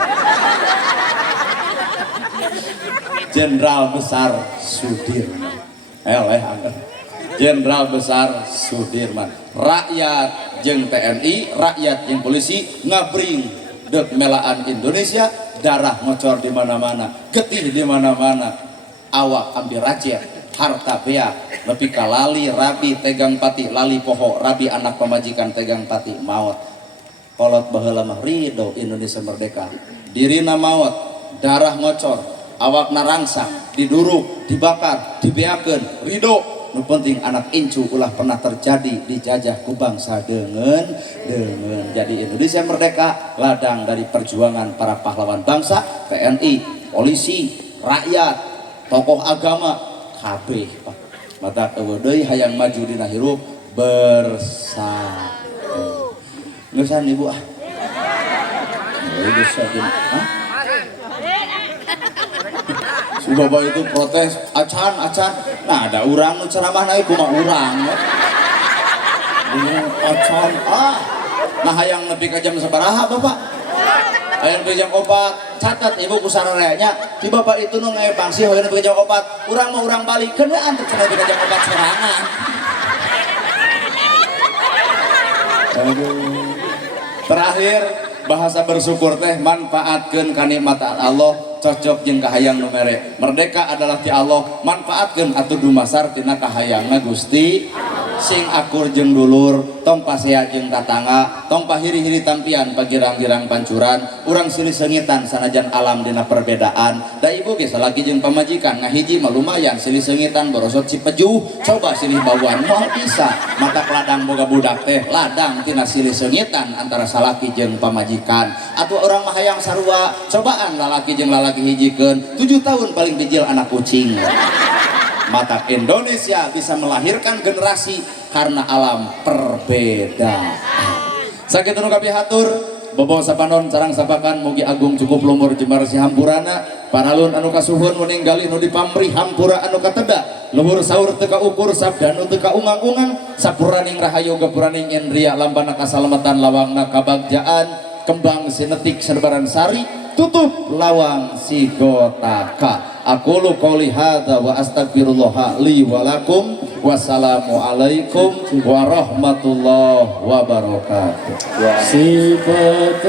Jenderal Besar Sudirman angkat Jenderal Besar Sudirman rakyat jeung TNI rakyat jeung polisi ngabring dek melaan Indonesia darah ngocor di mana-mana getih di mana-mana awak ambil racet harta beak nepi ka lali rabi tegang pati lali poho rabi anak pemajikan tegang pati maut kolot baheula mah ridho Indonesia merdeka dirina maut darah ngocor awak narangsak diduruk dibakar dibeakeun ridho nu penting anak incu ulah pernah terjadi dijajah ku bangsa dengan jadi Indonesia merdeka ladang dari perjuangan para pahlawan bangsa TNI polisi rakyat tokoh agama kabeh Pak mata eueuh deui hayang maju dina hirup bersatu ngeusan ibu ah bersatu Bapak itu protes acan nah ada urang nu ceramah naik kumaha urang ya acan nah hayang nepi ka jam sabaraha Bapak hayang nepi jam 4 catat ibu ku sarareanya di Bapak itu nu ngaebangsi hayang nepi ka jam 4 urang mah urang balikeun we antep cenah nepi ka jam 4 sorangan terakhir bahasa bersyukur teh manfaatkeun kanikmatan Allah cocok jeung kahayang nu mere merdeka adalah ti Allah manfaatkeun atuh dumasar tina kahayangna Gusti sing akur jeung dulur tong pasea jeung tatangga tong pahiri-hiri tampian pagirang-girang pancuran urang silih sengitan sanajan alam dina perbedaan da ibu ge salaki jeung pamajikan ngahiji mah lumayan silih sengitan borosot cipejuh coba silih bawan moal bisa mata ladang boga budak teh ladang tina silih sengitan antara salaki jeung pamajikan atuh urang mah hayang sarua cobaan lalaki jeung lalaki hijikeun 7 tahun paling dijil anak kucing mata Indonesia bisa melahirkan generasi karena alam perbedaan. Sakitu nu kapihatur bobo sapanon sareng sapakan mugi agung cukup lumur jembar si hampurana panalun anu kasuhun meninggali nu dipamri hampura anu kateda luhur saur teu kaukur sabda nu teu kaungang-ungang sapuraning rahayu gapuraning indria lampana kasalamatan lawangna kabagjaan kembang sinetik serbaran sari tutup lawang si gotaka. Aqulu qouli hadza wa astaghfirullah li wa lakum. Wassalamu alaikum warahmatullahi wabarakatuh. Sifat